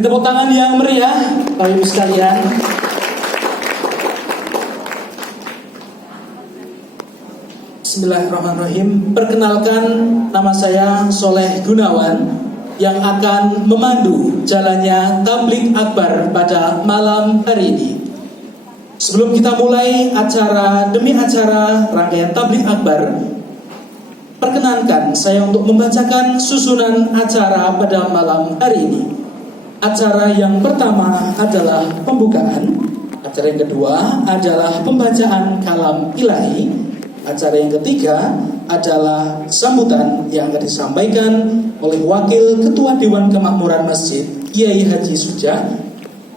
Beri tepuk tangan yang meriah, Bapak Ibu sekalian. Bismillahirrahmanirrahim. Perkenalkan, nama saya Soleh Gunawan yang akan memandu jalannya Tabligh Akbar pada malam hari ini. Sebelum kita mulai acara demi acara rangkaian Tabligh Akbar, perkenankan saya untuk membacakan susunan acara pada malam hari ini. Acara yang pertama adalah pembukaan, acara yang kedua adalah pembacaan kalam ilahi, acara yang ketiga adalah sambutan yang akan disampaikan oleh Wakil Ketua Dewan Kemakmuran Masjid Kiai Haji Suja.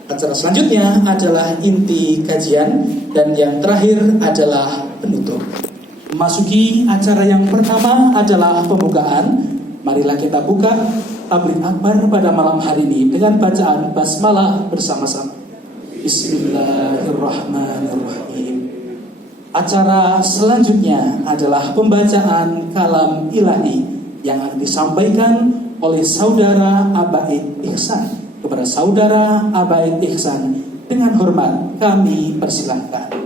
Acara selanjutnya adalah inti kajian dan yang terakhir adalah penutup. Memasuki acara yang pertama adalah pembukaan. Marilah kita buka Tabligh Akbar pada malam hari ini dengan bacaan basmalah bersama-sama. Bismillahirrahmanirrahim. Acara selanjutnya adalah pembacaan kalam ilahi yang akan disampaikan oleh Saudara Abaid Ihsan. Kepada Saudara Abaid Ihsan, dengan hormat kami persilahkan.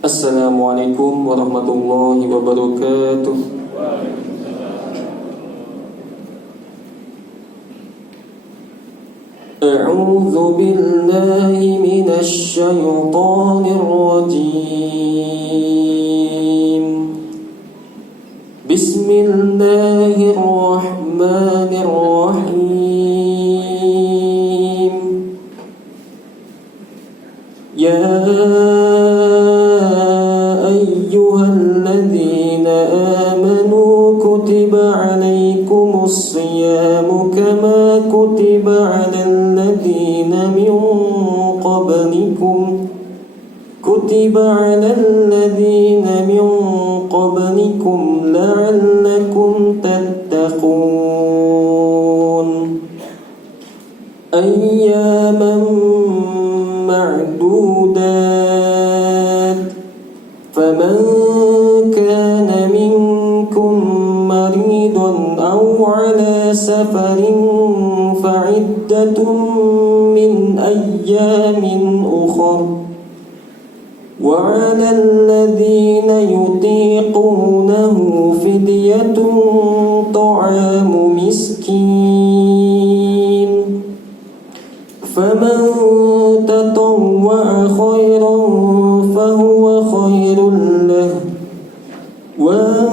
Assalamualaikum warahmatullahi wabarakatuh. A'udzu billahi minasy syaithanir rajim. Bismillahirrahmanirrahim. Ya الصيام كما كتب على الذين من قبلكم لعلكم تتقون أياما معدودات فمن كان منكم مريضا أو على سفر فعدة من أيام أخر وعلى الذين يطيقونه فدية طعام مسكين فمن تطوع خيرا فهو خير له وأن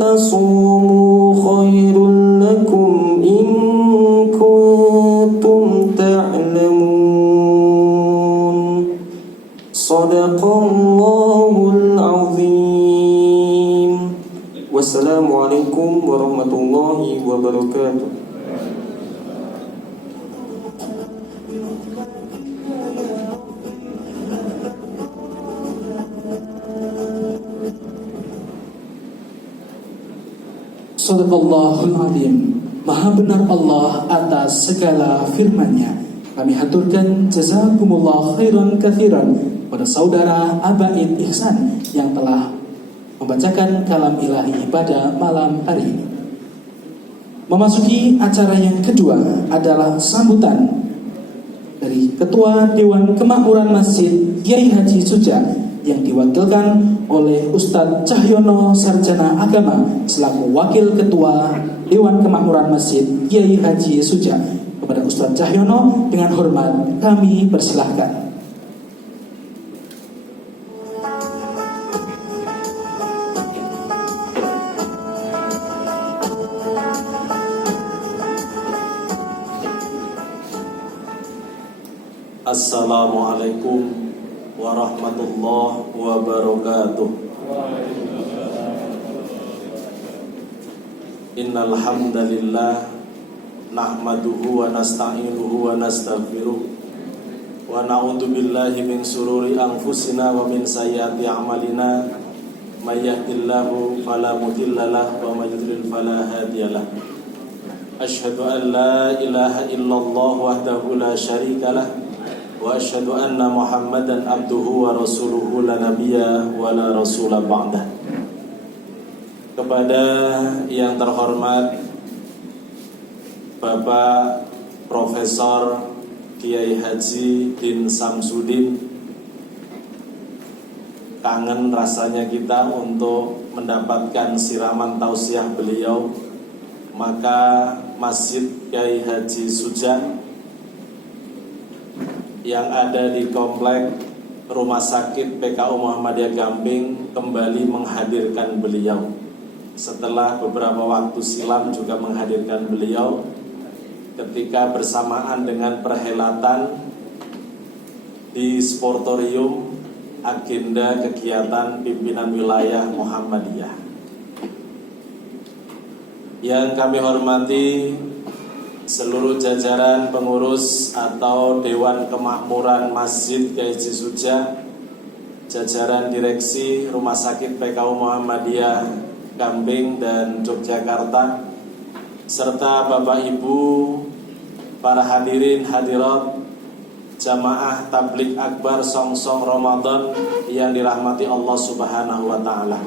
تصوموا خير لكم إن كنتم تعلمون صدق الله العظيم والسلام عليكم ورحمة الله وبركاته. Sadaqallahul Azim. Maha benar Allah atas segala firman-Nya. Kami haturkan jazakumullah khairan katsiran pada Saudara Abaid Ihsan yang telah membacakan kalam ilahi pada malam hari ini. Memasuki acara yang kedua adalah sambutan dari Ketua Dewan Kemakmuran Masjid Kiai Haji Suja yang diwakilkan oleh Ustadz Cahyono Sarjana Agama selaku Wakil Ketua Dewan Kemakmuran Masjid Kiai Haji Suja. Kepada Ustadz Cahyono dengan hormat kami persilahkan. Assalamualaikum warahmatullahi wabarakatuh. Innal hamdalillah nahmaduhu wa nasta'inuhu wa nastaghfiruh wa wa na'udzu billahi min sururi anfusina wa min sayyiati a'malina may yahdihillahu fala mudilla lahu wa may yudlil fala hadiyalah. Asyhadu an la ilaha illallah wahdahu la syarika lah wa asyhadu anna Muhammadan abduhu wa rasuluhu la nabiyya wa la rasula ba'dah. Kepada yang terhormat Bapak Profesor Kiai Haji Din Samsudin, kangen rasanya kita untuk mendapatkan siraman tausiah beliau. Maka Masjid Kiai Haji Suja yang ada di komplek Rumah Sakit PKU Muhammadiyah Gamping kembali menghadirkan beliau. Setelah beberapa waktu silam juga menghadirkan beliau ketika bersamaan dengan perhelatan di Sportorium agenda kegiatan pimpinan wilayah Muhammadiyah. Yang kami hormati seluruh jajaran pengurus atau Dewan Kemakmuran Masjid Kiai Haji Suja, jajaran direksi Rumah Sakit PKU Muhammadiyah Gamping dan Yogyakarta, serta Bapak Ibu, para hadirin hadirat jamaah tabligh akbar Songsong Ramadan yang dirahmati Allah Subhanahu wa taala.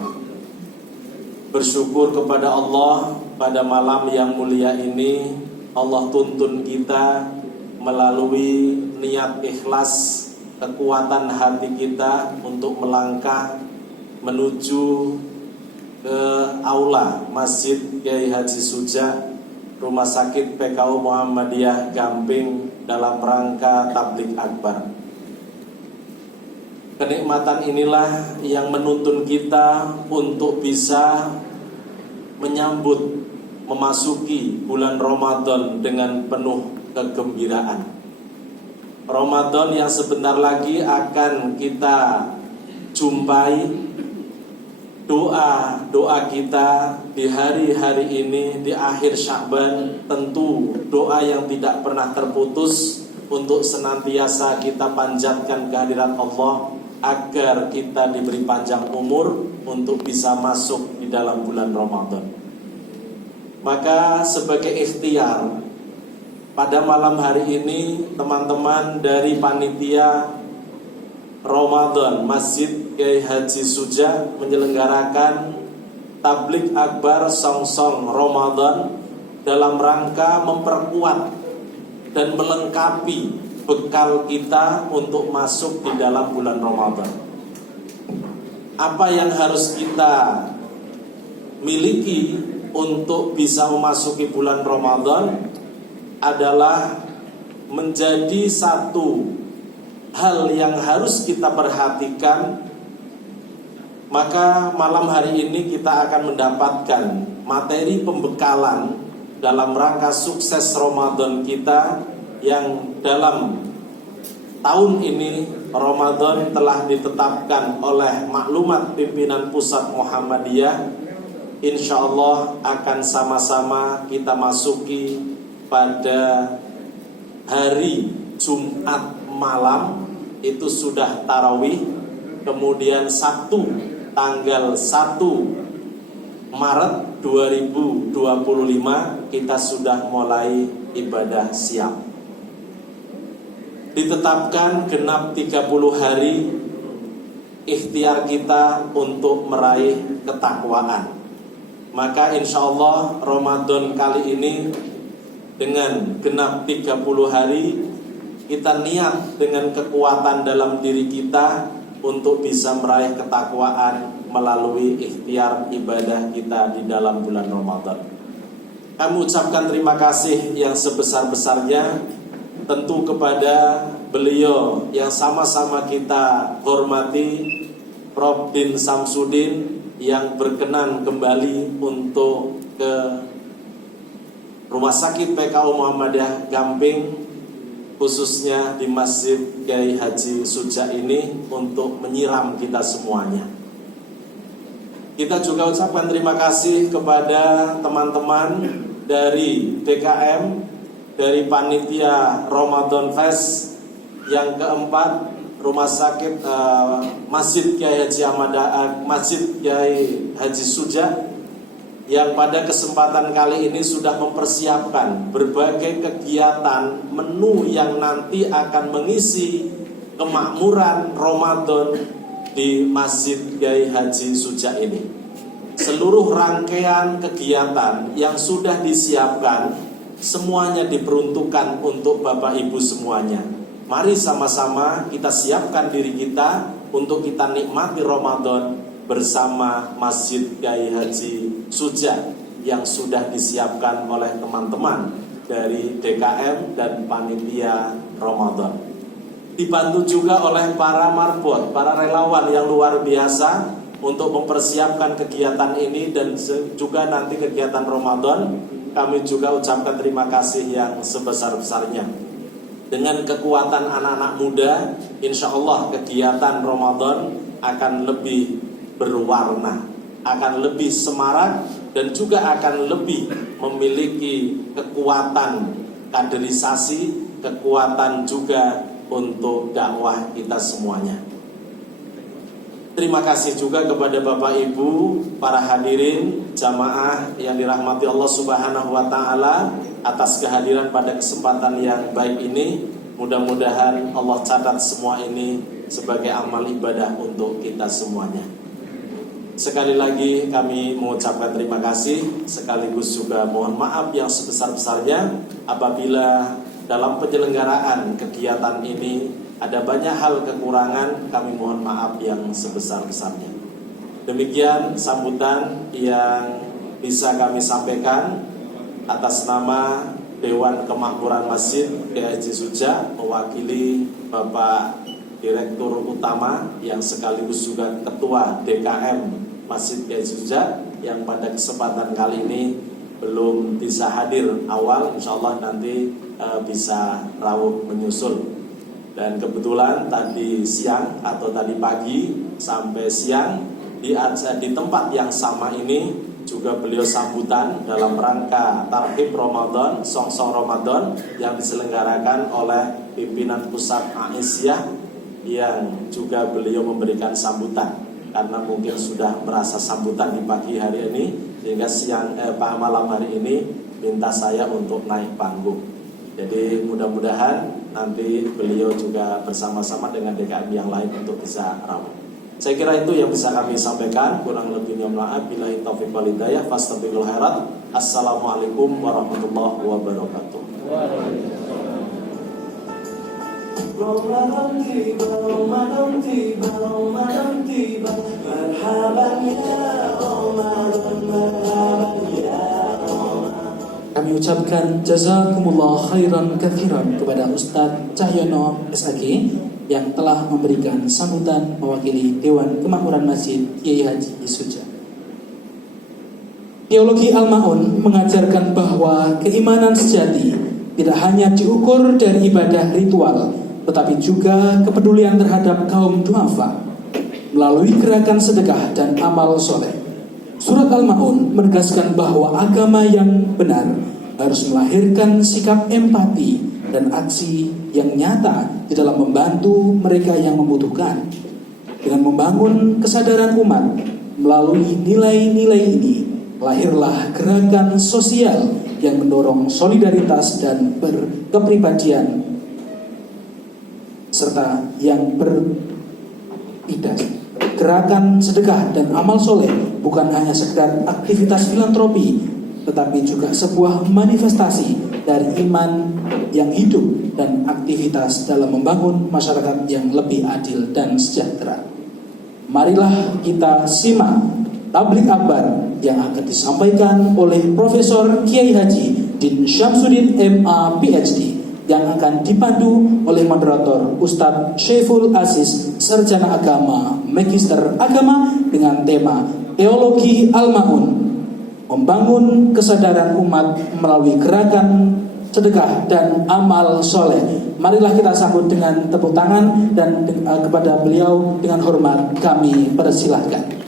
Bersyukur kepada Allah pada malam yang mulia ini, Allah tuntun kita melalui niat ikhlas, kekuatan hati kita untuk melangkah menuju ke aula Masjid Kiai Haji Suja, Rumah Sakit PKU Muhammadiyah Gamping dalam rangka tabligh akbar. Kenikmatan inilah yang menuntun kita untuk bisa menyambut memasuki bulan Ramadan dengan penuh kegembiraan. Ramadan yang sebentar lagi akan kita jumpai. Doa kita di hari-hari ini, di akhir Sya'ban, tentu doa yang tidak pernah terputus untuk senantiasa kita panjatkan kehadirat Allah agar kita diberi panjang umur untuk bisa masuk di dalam bulan Ramadan. Maka sebagai ikhtiar, pada malam hari ini teman-teman dari panitia Ramadan Masjid Kiai Haji Suja menyelenggarakan tabligh akbar Songsong Ramadan dalam rangka memperkuat dan melengkapi bekal kita untuk masuk di dalam bulan Ramadan. Apa yang harus kita miliki untuk bisa memasuki bulan Ramadan adalah menjadi satu hal yang harus kita perhatikan. Maka malam hari ini kita akan mendapatkan materi pembekalan dalam rangka sukses Ramadan kita, yang dalam tahun ini Ramadan telah ditetapkan oleh maklumat pimpinan pusat Muhammadiyah. Insya Allah akan sama-sama kita masuki pada hari Jumat malam, itu sudah tarawih. Kemudian Sabtu tanggal 1 Maret 2025 kita sudah mulai ibadah siang. Ditetapkan genap 30 hari ikhtiar kita untuk meraih ketakwaan. Maka insya Allah Ramadan kali ini dengan genap 30 hari kita niat dengan kekuatan dalam diri kita untuk bisa meraih ketakwaan melalui ikhtiar ibadah kita di dalam bulan Ramadan. Kami ucapkan terima kasih yang sebesar-besarnya tentu kepada beliau yang sama-sama kita hormati, Prof. Din Samsudin, yang berkenan kembali untuk ke Rumah Sakit PKU Muhammadiyah Gamping, khususnya di Masjid Kiai Haji Suja ini, untuk menyiram kita semuanya. Kita juga ucapkan terima kasih kepada teman-teman dari DKM, dari panitia Ramadan Fest Yang keempat, Rumah Sakit Masjid Kiai Haji Masjid Kiai Haji Suja, yang pada kesempatan kali ini sudah mempersiapkan berbagai kegiatan menu yang nanti akan mengisi kemakmuran Ramadan di Masjid Kiai Haji Suja ini. Seluruh rangkaian kegiatan yang sudah disiapkan semuanya diperuntukkan untuk Bapak Ibu semuanya. Mari sama-sama kita siapkan diri kita untuk kita nikmati Ramadan bersama Masjid Kiai Haji Suja yang sudah disiapkan oleh teman-teman dari DKM dan panitia Ramadan. Dibantu juga oleh para marbot, para relawan yang luar biasa untuk mempersiapkan kegiatan ini dan juga nanti kegiatan Ramadan. Kami juga ucapkan terima kasih yang sebesar-besarnya. Dengan kekuatan anak-anak muda, insya Allah kegiatan Ramadan akan lebih berwarna, akan lebih semarak, dan juga akan lebih memiliki kekuatan kaderisasi, kekuatan juga untuk dakwah kita semuanya. Terima kasih juga kepada Bapak Ibu, para hadirin, jamaah yang dirahmati Allah Subhanahu wa Ta'ala atas kehadiran pada kesempatan yang baik ini. Mudah-mudahan Allah catat semua ini sebagai amal ibadah untuk kita semuanya. Sekali lagi kami mengucapkan terima kasih, sekaligus juga mohon maaf yang sebesar-besarnya apabila dalam penyelenggaraan kegiatan ini ada banyak hal kekurangan. Kami mohon maaf yang sebesar-besarnya. Demikian sambutan yang bisa kami sampaikan atas nama Dewan Kemakmuran Masjid Kiai Haji Suja, mewakili Bapak Direktur Utama yang sekaligus juga Ketua DKM Masjid Kiai Haji Suja, yang pada kesempatan kali ini belum bisa hadir awal, insya Allah nanti bisa rawuh menyusul. Dan kebetulan tadi siang atau tadi pagi sampai siang di tempat yang sama ini juga beliau sambutan dalam rangka Tarhib Ramadan, Songsong Ramadan yang diselenggarakan oleh pimpinan pusat Aisyah, yang juga beliau memberikan sambutan karena mungkin sudah merasa sambutan di pagi hari ini, sehingga malam hari ini minta saya untuk naik panggung. Jadi mudah-mudahan nanti beliau juga bersama-sama dengan DKM yang lain untuk bisa rawuh. Saya kira itu yang bisa kami sampaikan. Kurang lebihnya maaf. Billahi taufiq wal hidayah. Fastabiqul khairat. Assalamualaikum warahmatullahi wabarakatuh. Ramadan tiba, Ramadan tiba, Ramadan tiba. Marhaban ya Ramadan, marhaban ya. Kami ucapkan jazakumullah khairan katsiran kepada Ustadz Cahyono SAG yang telah memberikan sambutan mewakili Dewan Kemakmuran Masjid Kiai Haji Suja. Teologi Al-Ma'un mengajarkan bahwa keimanan sejati tidak hanya diukur dari ibadah ritual, tetapi juga kepedulian terhadap kaum duafa melalui gerakan sedekah dan amal soleh. Surat Al-Ma'un menegaskan bahwa agama yang benar harus melahirkan sikap empati dan aksi yang nyata di dalam membantu mereka yang membutuhkan. Dengan membangun kesadaran umat melalui nilai-nilai ini, lahirlah gerakan sosial yang mendorong solidaritas dan berkepribadian serta yang beridas. Gerakan sedekah dan amal soleh bukan hanya sekedar aktivitas filantropi, tetapi juga sebuah manifestasi dari iman yang hidup dan aktivitas dalam membangun masyarakat yang lebih adil dan sejahtera. Marilah kita simak tabligh akbar yang akan disampaikan oleh Profesor Kiai Haji Din Syamsuddin MA PhD, yang akan dipandu oleh moderator Ustadz Syaiful Aziz, Sarjana Agama, Magister Agama, dengan tema Teologi Al-Ma'un, membangun kesadaran umat melalui gerakan sedekah dan amal soleh. Marilah kita sambut dengan tepuk tangan dan kepada beliau dengan hormat kami persilahkan.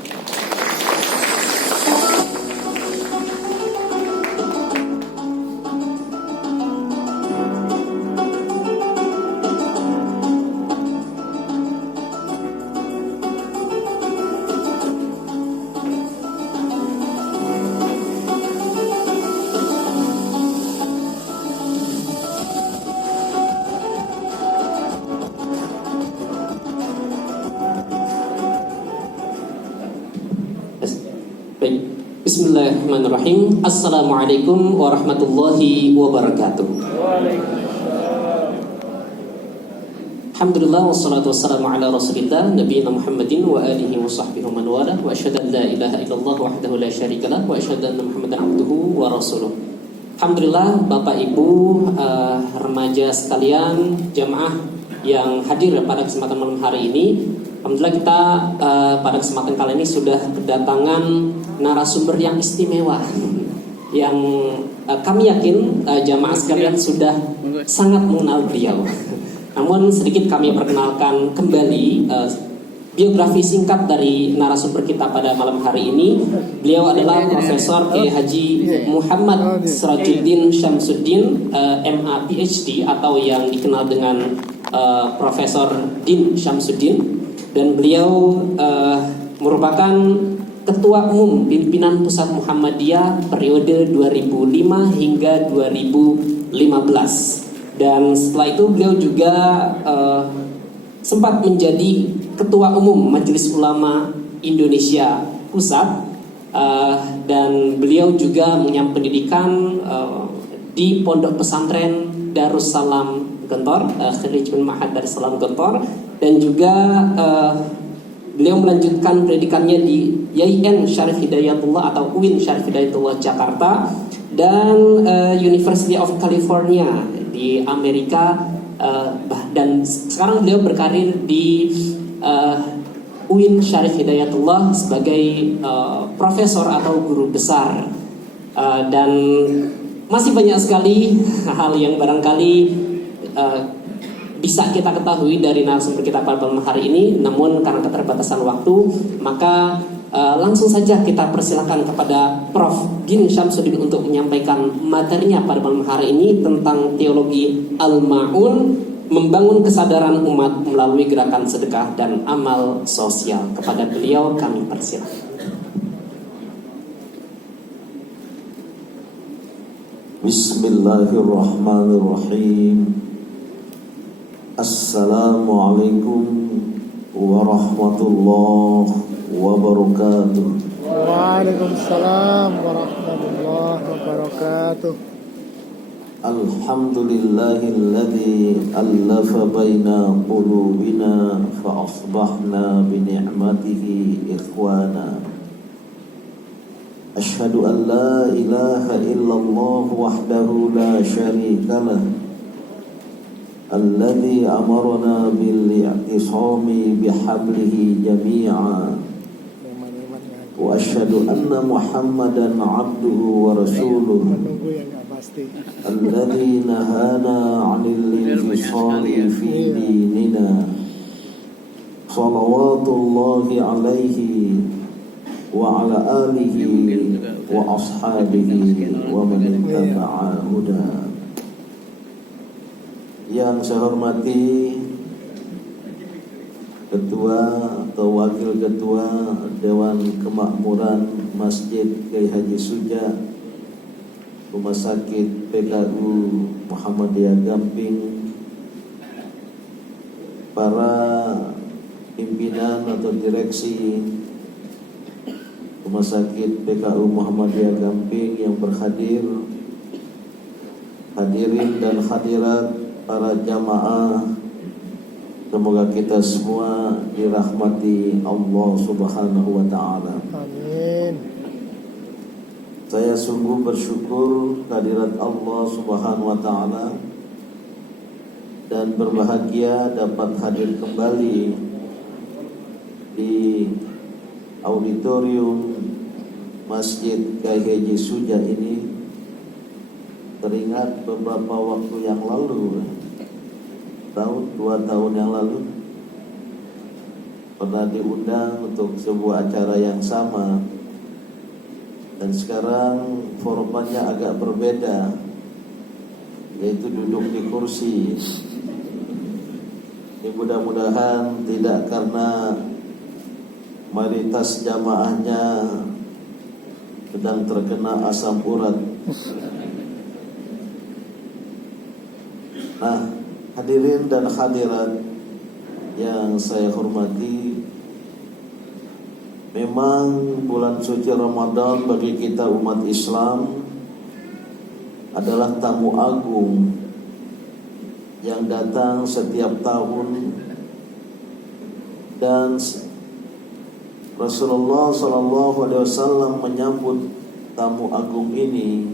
Baik, bismillahirrahmanirrahim. Assalamualaikum warahmatullahi wabarakatuh. Alhamdulillah wassalatu wassalamu ala rasulillah nabiyina Muhammadin wa alihi wa sahbihi wa man wala wa asyhadu an la ilaha illallah wahdahu la syarikalah wa asyhadu anna Muhammadan abduhu wa rasuluh. Alhamdulillah Bapak Ibu remaja sekalian, jamaah yang hadir pada kesempatan malam hari ini. Alhamdulillah kita pada kesempatan kali ini sudah kedatangan narasumber yang istimewa, yang kami yakin jamaah sekalian sudah sangat mengenal beliau. Namun sedikit kami perkenalkan kembali biografi singkat dari narasumber kita pada malam hari ini. Beliau adalah Profesor Kiai Haji Muhammad Sirajuddin Syamsuddin, MA PhD atau yang dikenal dengan Profesor Din Syamsuddin, dan beliau merupakan Ketua Umum Pimpinan Pusat Muhammadiyah periode 2005 hingga 2015. Dan setelah itu beliau juga sempat menjadi Ketua Umum Majelis Ulama Indonesia Pusat, dan beliau juga mengenyam pendidikan di Pondok Pesantren Darussalam Gontor, Khairijun Ma'had Darussalam Gontor, dan juga beliau melanjutkan pendidikannya di YIN Syarif Hidayatullah atau UIN Syarif Hidayatullah Jakarta, dan University of California di Amerika, dan sekarang beliau berkarir di UIN Syarif Hidayatullah sebagai profesor atau guru besar, dan masih banyak sekali hal yang barangkali bisa kita ketahui dari narasumber kita pada malam hari ini. Namun karena keterbatasan waktu, maka langsung saja kita persilakan kepada Prof. Din Syamsuddin untuk menyampaikan materinya pada malam hari ini tentang teologi Al-Ma'un, membangun kesadaran umat melalui gerakan sedekah dan amal sosial. Kepada beliau kami persilakan. Bismillahirrahmanirrahim. Assalamualaikum warahmatullahi wabarakatuh. Waalaikumsalam warahmatullahi wabarakatuh. Alhamdulillahilladzi allafa baina qulubina fa asbahna bi ni'matihi ikhwana. Asyhadu an la ilaha illallah wahdahu la syarika lah, alladzi amarna bil i'tisami bihablihi jami'a. Wa asyhadu anna Muhammadan abduhu wa rasuluh, alladzi nahana 'anil infisali fi dinina. Shalawatullahi alaihi wa ala alihi wa ashabihi wa man ittaba'a huda. Yang saya hormati Ketua atau Wakil Ketua Dewan Kemakmuran Masjid Kiai Haji Suja, Rumah Sakit PKU Muhammadiyah Gamping, para pimpinan atau direksi Rumah Sakit PKU Muhammadiyah Gamping yang berhadir, hadirin dan hadirat, para jamaah, semoga kita semua dirahmati Allah Subhanahu wa ta'ala. Amin. Saya sungguh bersyukur kehadirat Allah Subhanahu wa ta'ala dan berbahagia dapat hadir kembali di auditorium Masjid Kiai Haji Suja ini. Teringat beberapa waktu yang lalu, 2 tahun yang lalu, pernah diundang untuk sebuah acara yang sama, dan sekarang formatnya agak berbeda, yaitu duduk di kursi. Ini mudah-mudahan tidak karena mayoritas jamaahnya sedang terkena asam urat. Nah, hadirin dan hadirat yang saya hormati, Memang bulan suci Ramadan bagi kita umat Islam adalah tamu agung yang datang setiap tahun, dan Rasulullah SAW menyambut tamu agung ini,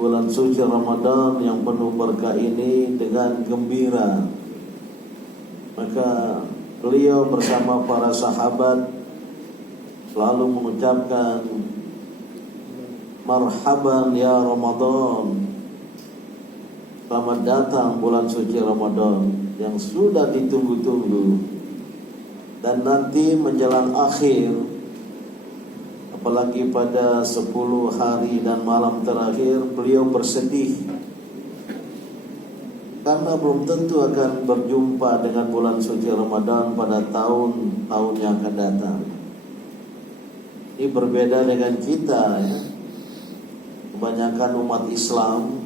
bulan suci Ramadan yang penuh berkah ini, dengan gembira. Maka beliau bersama para sahabat selalu mengucapkan, marhaban ya Ramadan, selamat datang bulan suci Ramadan yang sudah ditunggu-tunggu. Dan nanti menjelang akhir, apalagi pada 10 hari dan malam terakhir, beliau bersedih karena belum tentu akan berjumpa dengan bulan suci Ramadan pada tahun-tahun yang akan datang. Ini berbeda dengan kita, ya. Kebanyakan umat Islam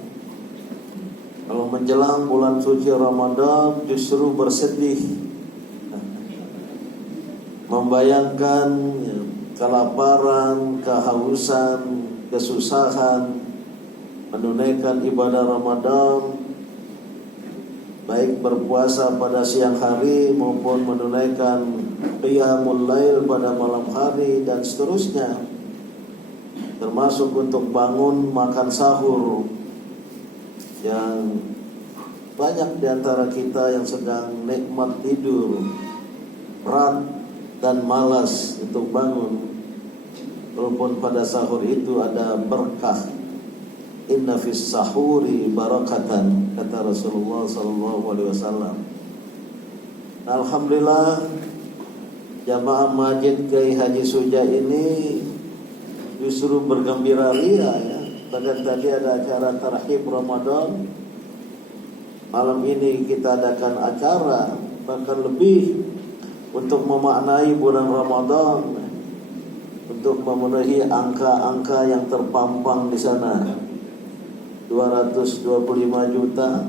kalau menjelang bulan suci Ramadan justru bersedih, membayangkan kelaparan, kehausan, kesusahan menunaikan ibadah Ramadan, baik berpuasa pada siang hari maupun menunaikan qiyamul lail pada malam hari dan seterusnya, termasuk untuk bangun makan sahur. Yang banyak di antara kita yang sedang nikmat tidur, berat dan malas untuk bangun, walaupun pada sahur itu ada berkah. Inna fis sahuri barakatan, kata Rasulullah SAW. Alhamdulillah, jamaah Masjid Kiai Haji Suja ini justru bergembira ria, ya. Padahal tadi ada acara tarhib Ramadan, malam ini kita adakan acara bahkan lebih untuk memaknai bulan Ramadan, untuk memenuhi angka-angka yang terpampang di sana. 225 juta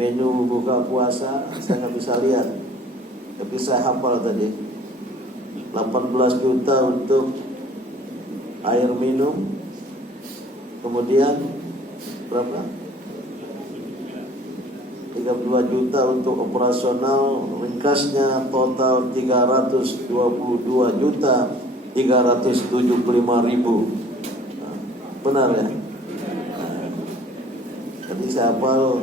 menu buka puasa, saya nggak bisa lihat, tapi saya hafal tadi. 18 juta untuk air minum, kemudian berapa? 32 juta untuk operasional. Ringkasnya total 322 juta 375 ribu. Nah, benar ya? Tadi saya hafal,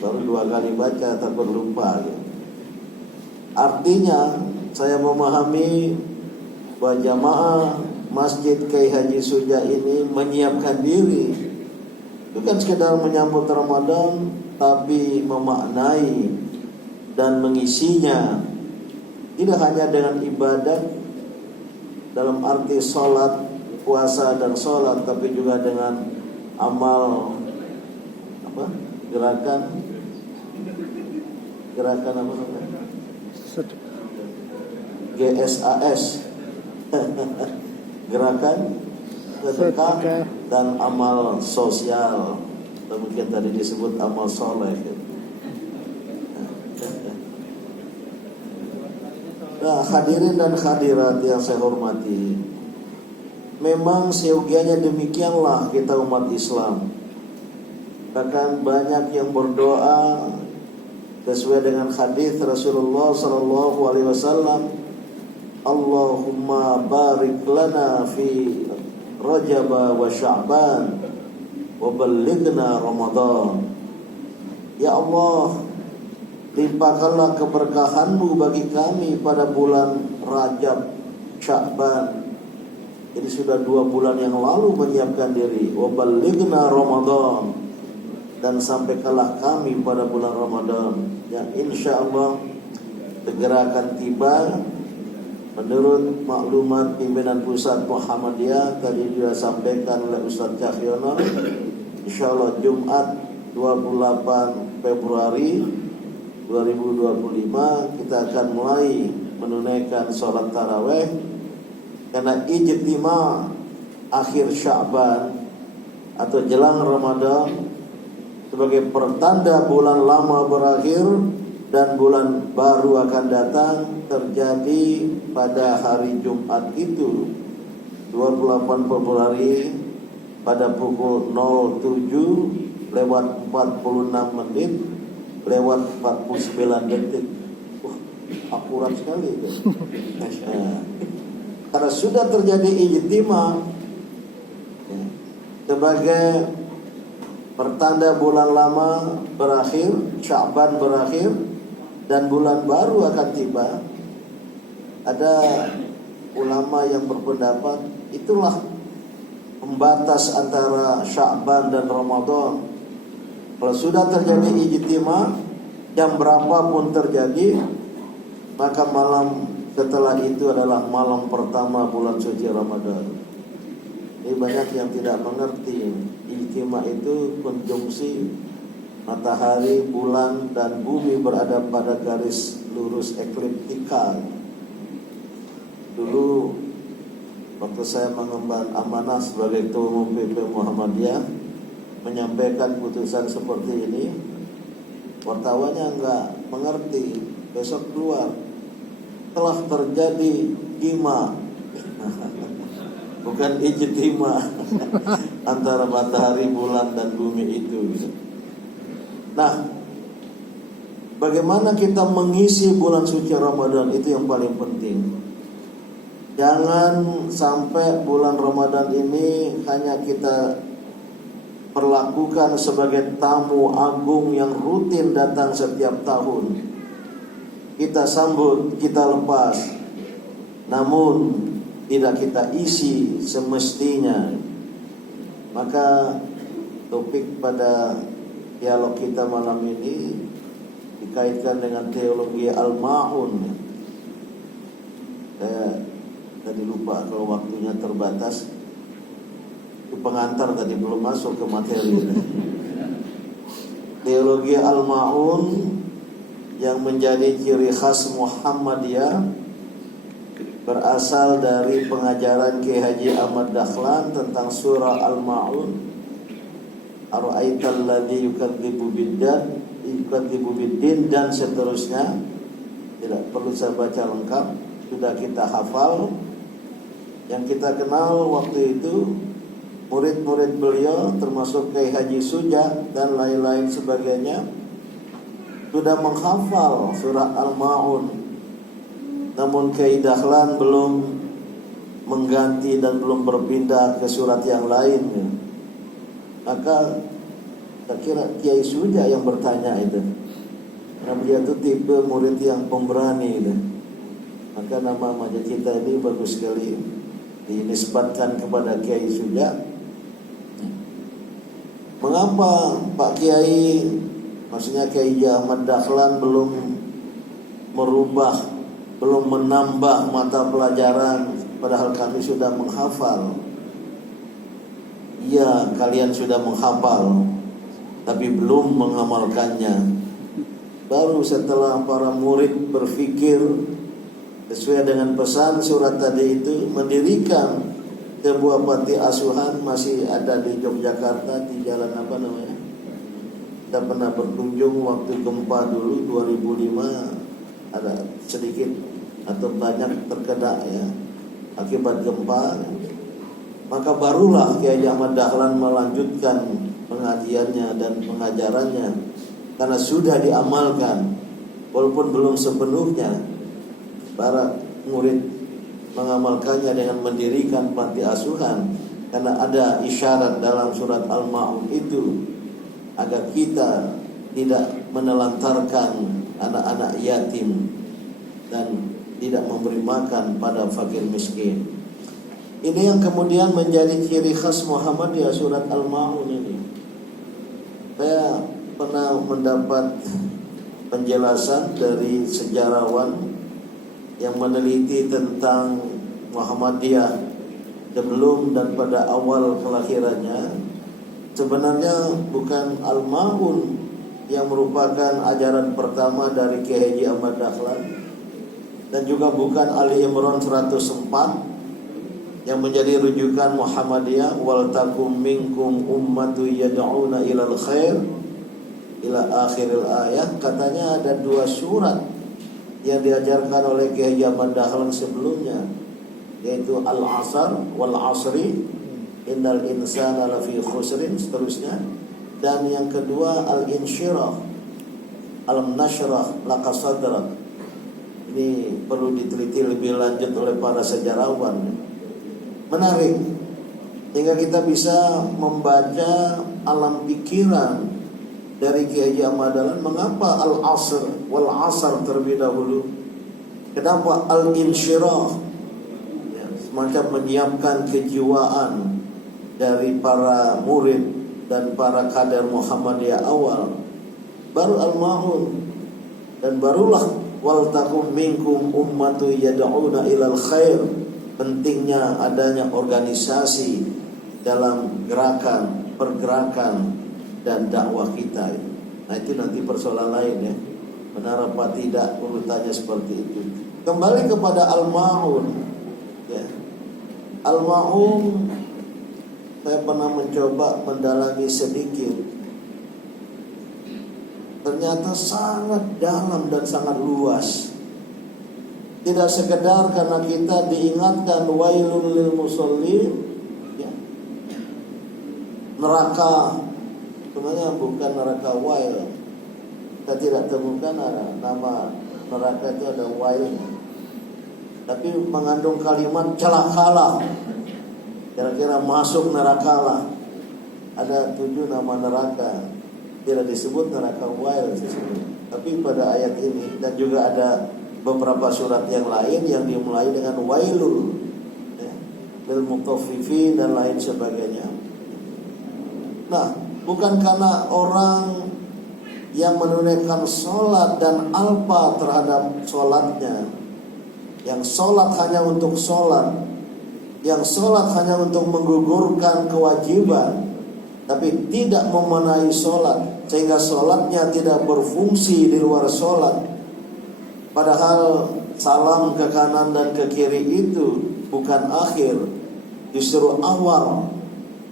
baru 2 kali baca, takut lupa ya. Artinya saya memahami bahwa jamaah Masjid Kiai Haji Suja ini menyiapkan diri, bukan sekedar menyambut Ramadan, tapi memaknai dan mengisinya tidak hanya dengan ibadat dalam arti sholat, puasa dan sholat, tapi juga dengan amal apa? Gerakan apa namanya? GSAS. Gerakan sedekah dan amal sosial, atau mungkin tadi disebut amal soleh. Nah, hadirin dan hadirat yang saya hormati, memang seyogianya demikianlah kita umat Islam. Bahkan banyak yang berdoa sesuai dengan hadis Rasulullah SAW, Allahumma barik lana fi Rajab wa Sya'ban wa ballighna Ramadan. Ya Allah, limpahkanlah keberkahan-Mu bagi kami pada bulan Rajab, Sya'ban. Jadi sudah 2 bulan yang lalu menyiapkan diri. Wa ballighna Ramadan, dan sampaikanlah kami pada bulan Ramadan yang insya Allah segera akan tiba. Menurut maklumat pimpinan pusat Muhammadiyah tadi juga sampaikan oleh Ustaz Cahyono, insya Allah Jumat 28 Februari 2025 kita akan mulai menunaikan sholat taraweh, karena ijtima akhir Sya'ban atau jelang Ramadan sebagai pertanda bulan lama berakhir dan bulan baru akan datang. terjadi pada hari Jumat itu 28 Februari pada pukul 07 lewat 46 menit lewat 49 detik. Akurat sekali itu. Karena sudah terjadi ijtima sebagai pertanda bulan lama berakhir, Sya'ban berakhir, dan bulan baru akan tiba. Ada ulama yang berpendapat itulah pembatas antara Sya'ban dan Ramadan. Kalau sudah terjadi ijtima, jam berapapun terjadi, maka malam setelah itu adalah malam pertama bulan suci Ramadan. Ini banyak yang tidak mengerti. Ijtima itu konjungsi matahari, bulan, dan bumi berada pada garis lurus ekliptikal. Dulu waktu saya mengemban amanah sebagai Ketua Umum PP Muhammadiyah, menyampaikan putusan seperti ini, wartawannya enggak mengerti. Besok keluar telah terjadi jima, bukan ijtima antara matahari, bulan, dan bumi itu. Nah, bagaimana kita mengisi bulan suci Ramadan itu yang paling penting. Jangan sampai bulan Ramadan ini hanya kita perlakukan sebagai tamu agung yang rutin datang setiap tahun. Kita sambut, kita lepas, namun tidak kita isi semestinya. Maka topik pada dialog kita malam ini dikaitkan dengan teologi al-ma'un. Saya tadi lupa kalau waktunya terbatas. Itu pengantar tadi, belum masuk ke materi. Teologi al-ma'un yang menjadi ciri khas Muhammadiyah berasal dari pengajaran Kiai Haji Ahmad Dahlan tentang surah Al-Ma'un. Ara'aital ladzi yukadzibu biddin dan seterusnya. Tidak perlu saya baca lengkap, sudah kita hafal. Yang kita kenal waktu itu murid-murid beliau termasuk Kiai Haji Suja dan lain-lain sebagainya sudah menghafal surah Al-Ma'un. Namun Kiai Dahlan belum mengganti dan belum berpindah ke surat yang lain. Maka saya kira Kiai Suja yang bertanya itu, karena dia itu tipe murid yang pemberani itu. Maka nama majelis kita ini bagus sekali dinisbatkan kepada Kiai Suja. Mengapa Pak Kiai, maksudnya Kiai Ahmad Dahlan belum merubah, belum menambah mata pelajaran, padahal kami sudah menghafal? Ya, kalian sudah menghafal, tapi belum mengamalkannya. Baru setelah para murid berpikir sesuai dengan pesan surat tadi itu, mendirikan sebuah panti asuhan. Masih ada di Yogyakarta, di jalan apa namanya, kita pernah berkunjung waktu gempa dulu 2005. Ada sedikit atau banyak terkena ya akibat gempa. Maka barulah Kiai Ahmad Dahlan melanjutkan pengajiannya dan pengajarannya, karena sudah diamalkan walaupun belum sepenuhnya. Para murid mengamalkannya dengan mendirikan panti asuhan, karena ada isyarat dalam surat Al-Ma'un itu agar kita tidak menelantarkan anak-anak yatim dan tidak memberi makan pada fakir miskin. Ini yang kemudian menjadi ciri khas Muhammadiyah, surat Al-Ma'un ini. Saya pernah mendapat penjelasan dari sejarawan yang meneliti tentang Muhammadiyah sebelum dan pada awal kelahirannya. Sebenarnya bukan Al-Ma'un yang merupakan ajaran pertama dari Kiai Haji Ahmad Dahlan, dan juga bukan Ali Imran 104 yang menjadi rujukan Muhammadiyah, wal takum minkum ummatu yad'una ilal khair ila akhiril ayat. Katanya ada 2 surat yang diajarkan oleh Kiai Ahmad Dahlan sebelumnya, yaitu al-asr wal asri innal insana lafi khusrin, seterusnya. Dan yang kedua al-insyirah, alam nasyrah laka sadrak. Ini perlu diteliti lebih lanjut oleh para sejarawan. Menarik, hingga kita bisa membaca alam pikiran dari Kiai Ahmad Dahlan. Mengapa al-asr wal asr terlebih dahulu? Kenapa al-insyirah? Ya, semacam menyiapkan kejiwaan dari para murid dan para kader Muhammadiyah awal. Baru al-ma'un, dan barulah wal takum minkum ummatu yad'una ilal khair. Pentingnya adanya organisasi dalam gerakan, pergerakan dan dakwah kita. Nah, itu nanti persoalan lain ya. Benar apa tidak urutannya seperti itu. Kembali kepada al-ma'un ya. Al-ma'un saya pernah mencoba mendalami sedikit. Ternyata sangat dalam dan sangat luas. Tidak sekedar karena kita diingatkan wailul lil musallin ya. Neraka, sebenarnya bukan neraka wail. Kita tidak temukan nama neraka itu ada wail, tapi mengandung kalimat celakalah. Kira-kira masuk nerakalah. Ada 7 nama neraka. Tidak disebut neraka wail sesungguhnya. Tapi pada ayat ini dan juga ada beberapa surat yang lain yang dimulai dengan wailul ya, lil mutaffifin dan lain sebagainya. Nah, bukan karena orang yang menunaikan sholat dan alpa terhadap sholatnya, yang sholat hanya untuk sholat, yang sholat hanya untuk menggugurkan kewajiban, tapi tidak memenuhi sholat, sehingga sholatnya tidak berfungsi di luar sholat. Padahal salam ke kanan dan ke kiri itu bukan akhir, justru awal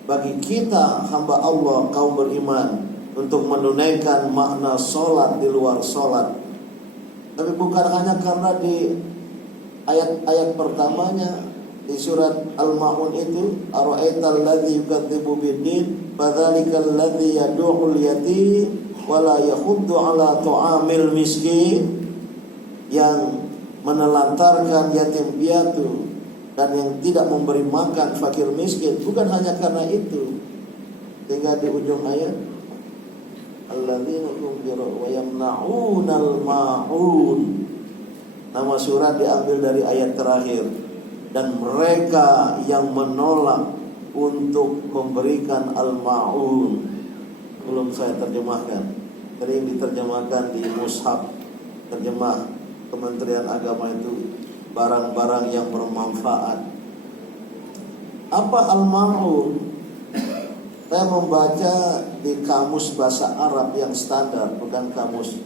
bagi kita hamba Allah kaum beriman untuk menunaikan makna sholat di luar sholat. Tapi bukan hanya karena di ayat-ayat pertamanya di surat Al-Ma'un itu, ara'aital ladzi yukadzibu bid-din fadzalikal ladzi yad'ul yatim wa la yahuddu 'ala ta'amil miskin, yang menelantarkan yatim piatu dan yang tidak memberi makan fakir miskin. Bukan hanya karena itu, sehingga di ujung ayat alladzina yunfiquna wa yamna'unal ma'un, nama surat diambil dari ayat terakhir, dan mereka yang menolak untuk memberikan al-ma'un. Belum saya terjemahkan, sering diterjemahkan di mushaf terjemah Kementerian Agama itu barang-barang yang bermanfaat. Apa al-ma'un? Saya membaca di kamus bahasa Arab yang standar, bukan kamus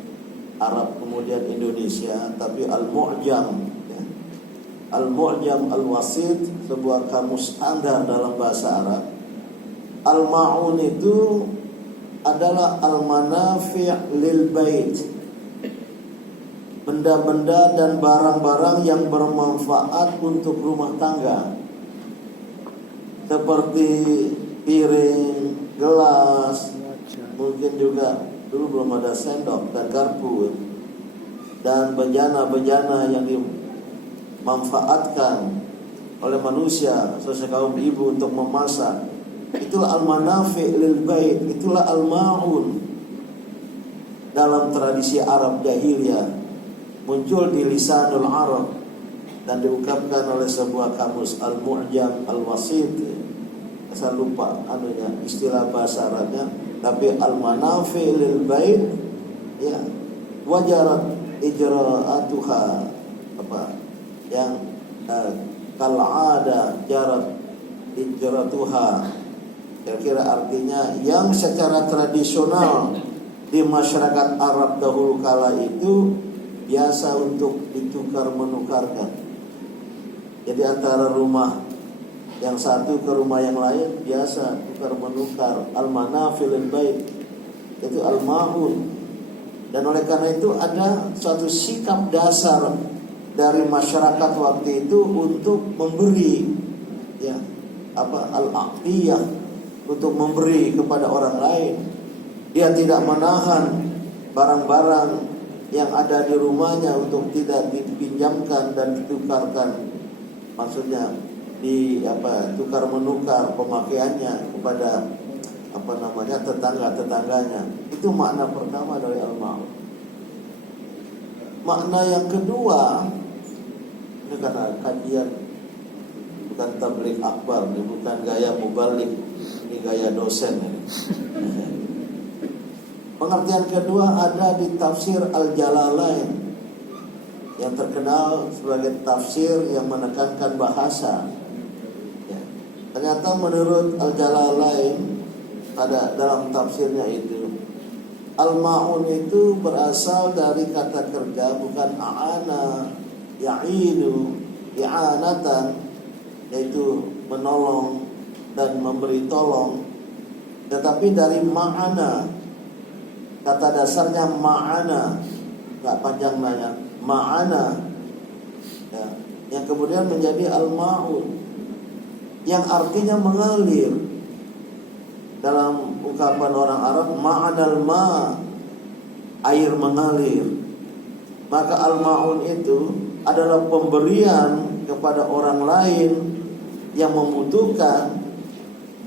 Arab kemudian Indonesia, tapi al-mu'jam ya. Al-mu'jam al-wasit, sebuah kamus standar dalam bahasa Arab. Al-ma'un itu adalah al-manafi' lil bait, benda-benda dan barang-barang yang bermanfaat untuk rumah tangga, seperti piring, gelas, mungkin juga dulu belum ada sendok dan garpu, dan bejana-bejana yang dimanfaatkan oleh manusia, khususnya kaum ibu untuk memasak. Itulah al-manafi' lil bait, itulah al-ma'un. Dalam tradisi Arab jahiliyah muncul di lisanul Arab dan diungkapkan oleh sebuah kamus al-mu'jam al-wasit. Saya lupa istilah bahasa Arabnya, tapi al-manafi' lil bait ya, wajarat ijra'atuha, apa yang kal'ada jarat ijra'atuha, kira-kira artinya yang secara tradisional di masyarakat Arab dahulu kala itu biasa untuk ditukar menukarkan. Jadi antara rumah yang satu ke rumah yang lain biasa tukar menukar. Al-manafil bait itu al-ma'un. Dan oleh karena itu ada suatu sikap dasar dari masyarakat waktu itu untuk memberi, ya, al-aqdiyah, untuk memberi kepada orang lain. Dia tidak menahan barang-barang yang ada di rumahnya untuk tidak dipinjamkan dan ditukarkan, maksudnya tukar menukar pemakaiannya kepada tetangga-tetangganya. Itu makna pertama dari al-ma'ruf. Makna yang kedua, ini karena kajian bukan tabligh akbar, ini bukan gaya mubalik, ini gaya dosen ini. Pengertian kedua ada di tafsir Al-Jalalain yang terkenal sebagai tafsir yang menekankan bahasa. Ya. Ternyata menurut Al-Jalalain dalam tafsirnya itu, al-ma'un itu berasal dari kata kerja, bukan a'ana, ya'inu, i'anatan, yaitu menolong dan memberi tolong, tetapi dari ma'ana. Kata dasarnya ma'ana, nggak panjang nanya, ma'ana, ya, yang kemudian menjadi al-ma'un, yang artinya mengalir. Dalam ungkapan orang Arab, ma'anal ma', air mengalir. Maka al-ma'un itu adalah pemberian kepada orang lain yang membutuhkan,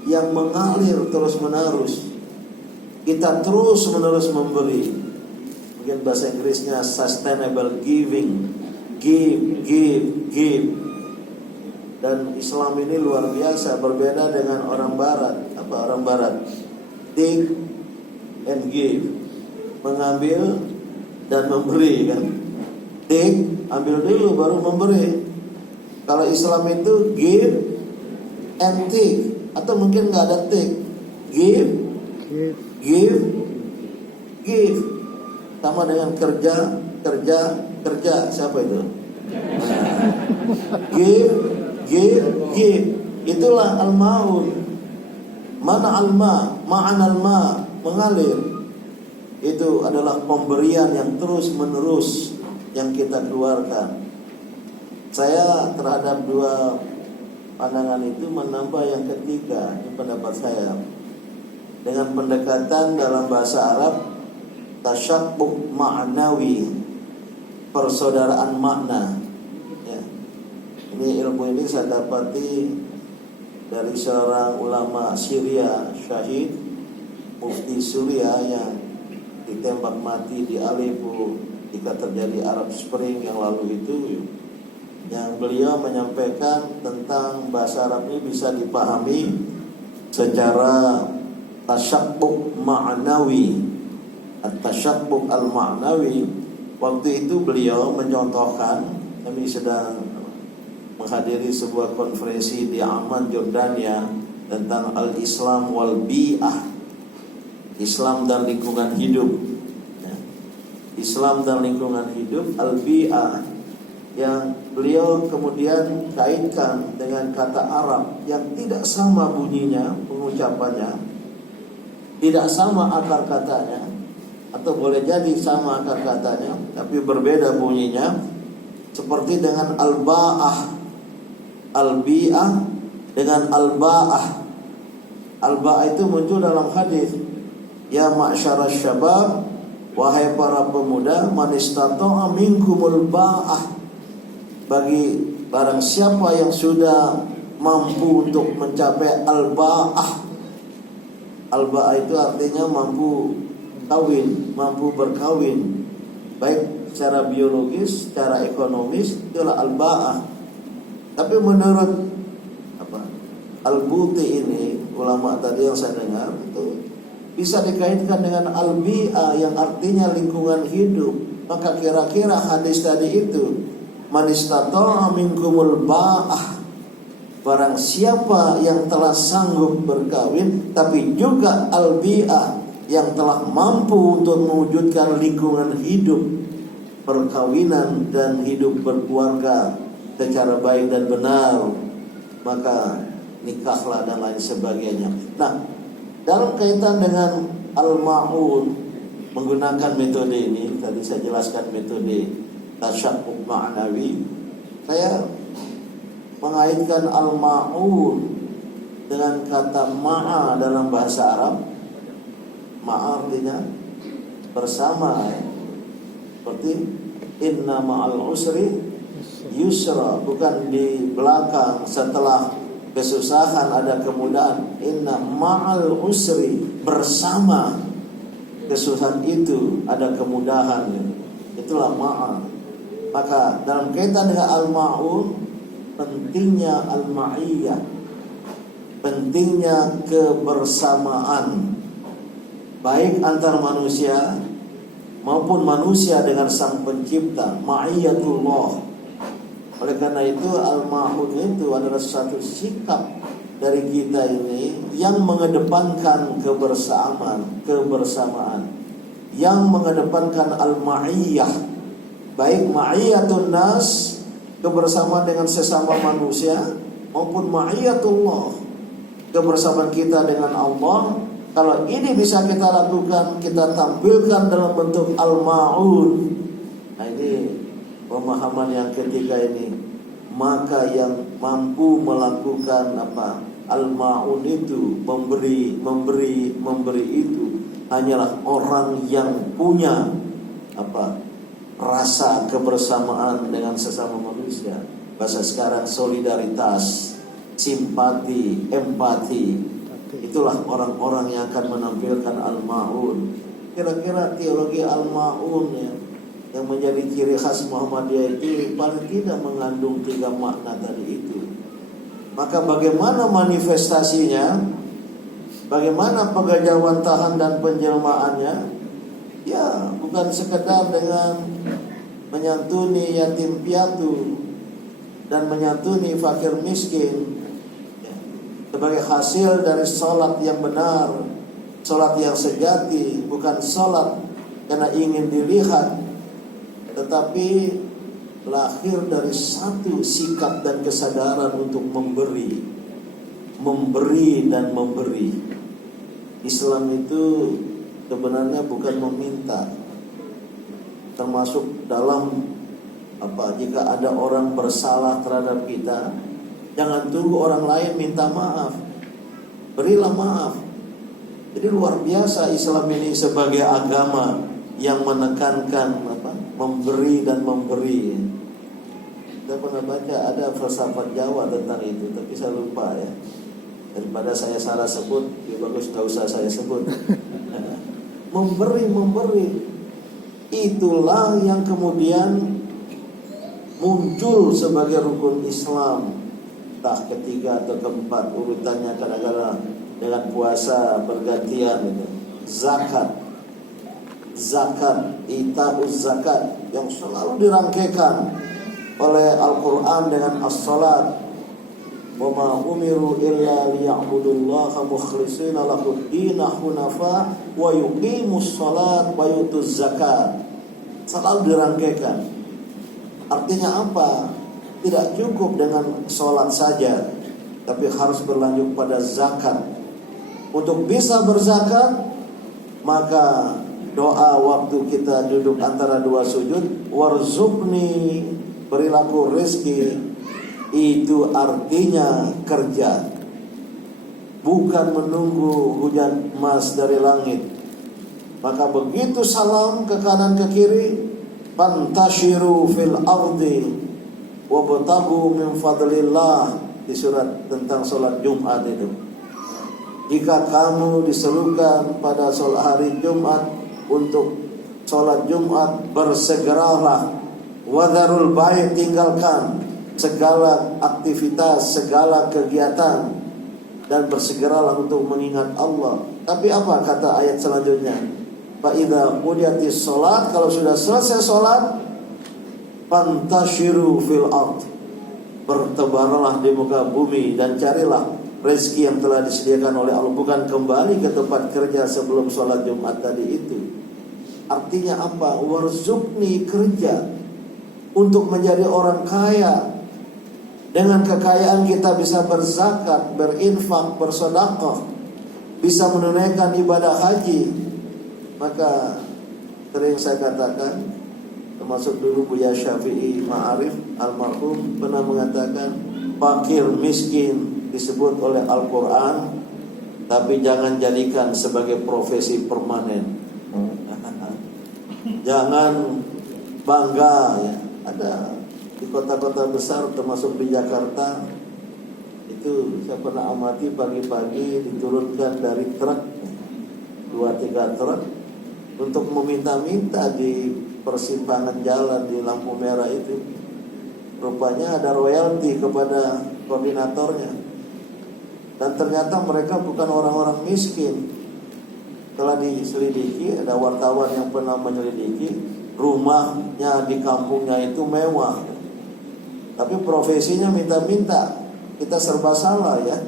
yang mengalir terus-menerus. Kita terus-menerus memberi. Mungkin bahasa Inggrisnya sustainable giving. Give. Dan Islam ini luar biasa, berbeda dengan orang barat. Apa orang barat? Take and give. Mengambil dan memberi kan. Take, ambil dulu baru memberi. Kalau Islam itu give and take, atau mungkin nggak ada take. Give. Sama dengan kerja. Siapa itu? Give. Itulah al-ma'un. Mana ma'an al-ma, mengalir. Itu adalah pemberian yang terus menerus yang kita keluarkan. Saya terhadap dua pandangan itu menambah yang ketiga, ini pendapat saya, dengan pendekatan dalam bahasa Arab tasyabbuh ma'nawi, persaudaraan makna. Ya. Ini ilmu ini saya dapati dari seorang ulama Syria, syahid, mufti Suriah yang ditembak mati di Aleppo ketika terjadi Arab Spring yang lalu itu, yang beliau menyampaikan tentang bahasa Arab ini bisa dipahami secara tasyabbuh ma'nawi. At-tasyabbuh al-ma'nawi, waktu itu beliau mencontohkan, kami sedang menghadiri sebuah konferensi di Amman, Jordania, tentang al-Islam wal bi'ah, Islam dan lingkungan hidup. Islam dan lingkungan hidup, al-bi'ah, yang beliau kemudian kaitkan dengan kata Arab yang tidak sama bunyinya, pengucapannya, tidak sama akar katanya, atau boleh jadi sama akar katanya tapi berbeda bunyinya, seperti dengan al-ba'ah, al-bi'ah dengan al-ba'ah. Al-ba'ah itu muncul dalam hadis, ya ma'syarasy syabab, wahai para pemuda, man istata'a minkumul ba'ah, bagi barang siapa yang sudah mampu untuk mencapai al-ba'ah. Al-ba'ah itu artinya mampu kawin, mampu berkawin, baik secara biologis, secara ekonomis, itulah al-ba'ah. Tapi menurut Al-Buti ini, ulama tadi yang saya dengar, itu bisa dikaitkan dengan al-bi'ah yang artinya lingkungan hidup. Maka kira-kira hadis tadi itu, man istata'a minkumul ba'ah, barang siapa yang telah sanggup berkawin, tapi juga al-bi'ah, yang telah mampu untuk mewujudkan lingkungan hidup perkawinan dan hidup berkeluarga secara baik dan benar, maka nikahlah dan lain sebagainya. Nah, dalam kaitan dengan al-ma'un, menggunakan metode ini, tadi saya jelaskan metode tasyakuk ma'nawi, saya mengaitkan al-ma'un dengan kata ma'a dalam bahasa Arab. Ma'a artinya bersama, ya. Seperti inna ma'al usri yusra, bukan di belakang setelah kesusahan ada kemudahan. Inna ma'al usri, bersama kesusahan itu ada kemudahan, ya. Itulah ma'a. Maka dalam kaitan dengan al-ma'un, pentingnya al-ma'iyyah, pentingnya kebersamaan, baik antar manusia maupun manusia dengan Sang Pencipta, ma'iyyatullah. Oleh karena itu al-ma'un itu adalah satu sikap dari kita ini yang mengedepankan kebersamaan, yang mengedepankan al-ma'iyyah, baik ma'iyyatun nas, kebersamaan dengan sesama manusia, maupun ma'iyyatullah, kebersamaan kita dengan Allah. Kalau ini bisa kita lakukan, kita tampilkan dalam bentuk al-ma'un. Nah, ini pemahaman yang ketiga ini. Maka yang mampu melakukan al-ma'un itu, memberi itu hanyalah orang yang punya rasa kebersamaan dengan sesama manusia. Bahasa sekarang solidaritas, simpati, empati. Itulah orang-orang yang akan menampilkan al-ma'un. Kira-kira teologi al-ma'un yang menjadi ciri khas Muhammadiyah itu paling tidak mengandung 3 makna tadi itu. Maka bagaimana manifestasinya? Bagaimana pengajawantahan dan penjelmaannya? Ya, bukan sekedar dengan menyantuni yatim piatu dan menyantuni fakir miskin sebagai hasil dari sholat yang benar, sholat yang sejati, bukan sholat karena ingin dilihat, tetapi lahir dari satu sikap dan kesadaran untuk memberi dan memberi. Islam itu sebenarnya bukan meminta, termasuk dalam jika ada orang bersalah terhadap kita, jangan tunggu orang lain minta maaf, berilah maaf. Jadi luar biasa Islam ini sebagai agama yang menekankan memberi dan memberi. Saya pernah baca ada filsafat Jawa tentang itu, tapi saya lupa ya. Daripada saya salah sebut, lebih bagus gak usah saya sebut. Memberi itulah yang kemudian muncul sebagai rukun Islam. Entah ketiga atau keempat urutannya, kadang-kadang dengan puasa bergantian itu. Zakat, ita'uz zakat yang selalu dirangkaikan oleh Al-Quran dengan as-salat. Wa ma umiru illa liya'budullaha mukhlishina lahud-din hunafa wa yuqimus salat wa yutuz zakat. Selalu dirangkaikan. Artinya apa? Tidak cukup dengan sholat saja, tapi harus berlanjut pada zakat. Untuk bisa berzakat, maka doa waktu kita duduk antara dua sujud, warzuqni, perilaku rezeki, itu artinya kerja, bukan menunggu hujan emas dari langit. Maka begitu salam ke kanan ke kiri, fantashiru fil ardi wabtagu min fadlillah, di surat tentang sholat Jumat itu. Jika kamu diserukan pada sholat hari Jumat untuk sholat Jumat, bersegeralah. Wadharul bai', tinggalkan segala aktivitas, segala kegiatan, dan bersegeralah untuk mengingat Allah. Tapi apa kata ayat selanjutnya? Fa idza qudiyatis sholat, kalau sudah selesai sholat, fantashiru fil ard, bertebaranlah di muka bumi dan carilah rezeki yang telah disediakan oleh Allah. Bukan kembali ke tempat kerja sebelum sholat Jumat tadi itu. Artinya apa? Warzuqni, kerja untuk menjadi orang kaya. Dengan kekayaan kita bisa berzakat, berinfak, bersedekah, bisa menunaikan ibadah haji. Maka sering saya katakan, termasuk dulu Buya Syafi'i Ma'arif almarhum pernah mengatakan, fakir miskin disebut oleh Al-Quran, tapi jangan jadikan sebagai profesi permanen. Jangan bangga ya. Ada di kota-kota besar termasuk di Jakarta, itu saya pernah amati pagi-pagi diturunkan dari truk 2-3 truk untuk meminta-minta di persimpangan jalan di lampu merah itu. Rupanya ada royalti kepada koordinatornya. Dan ternyata mereka bukan orang-orang miskin. Setelah diselidiki, ada wartawan yang pernah menyelidiki, rumahnya di kampungnya itu mewah, tapi profesinya minta-minta. Kita serba salah ya.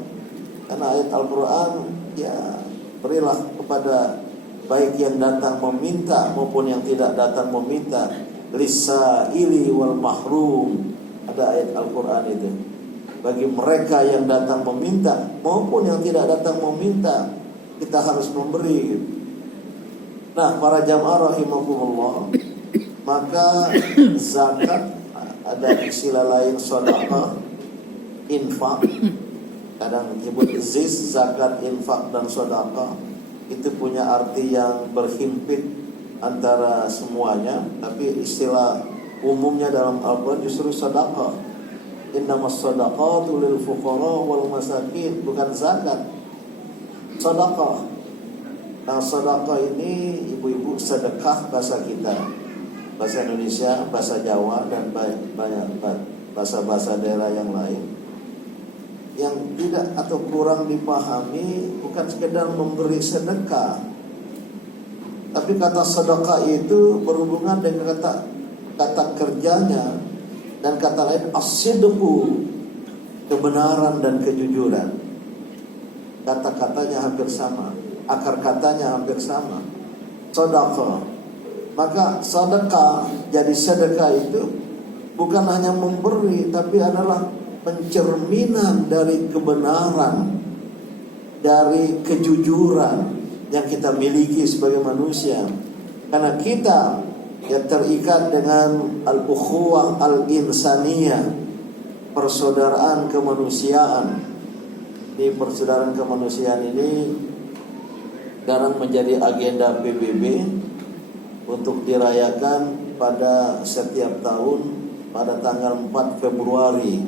Karena ayat Al-Quran, ya berilah kepada baik yang datang meminta maupun yang tidak datang meminta. Lis-sa'ili wal mahrum. Ada ayat Al-Quran itu. Bagi mereka yang datang meminta maupun yang tidak datang meminta, kita harus memberi. Nah, para jamaah rahimakumullah, maka zakat, ada istilah lain sedekah, infak, kadang disebut ziz, zakat, infak dan sedekah, itu punya arti yang berhimpit antara semuanya, tapi istilah umumnya dalam Al-Quran justru sedekah. Innamas sadaqatu lil fuqara wal masakin, bukan zakat. Sedekah. Nah, sedekah ini ibu-ibu, sedekah bahasa kita, bahasa Indonesia, bahasa Jawa dan banyak bahasa-bahasa daerah yang lain. Yang tidak atau kurang dipahami bukan sekedar memberi sedekah, tapi kata sedekah itu berhubungan dengan kata kerjanya, dan kata lain as-sidqu, kebenaran dan kejujuran. Kata-katanya hampir sama, akar katanya hampir sama. Sedekah. Maka sedekah, jadi sedekah itu bukan hanya memberi, tapi adalah pencerminan dari kebenaran, dari kejujuran yang kita miliki sebagai manusia. Karena kita ya terikat dengan al-ukhuwah al-insaniyah, persaudaraan kemanusiaan. Di persaudaraan kemanusiaan ini sekarang menjadi agenda PBB untuk dirayakan pada setiap tahun pada tanggal 4 Februari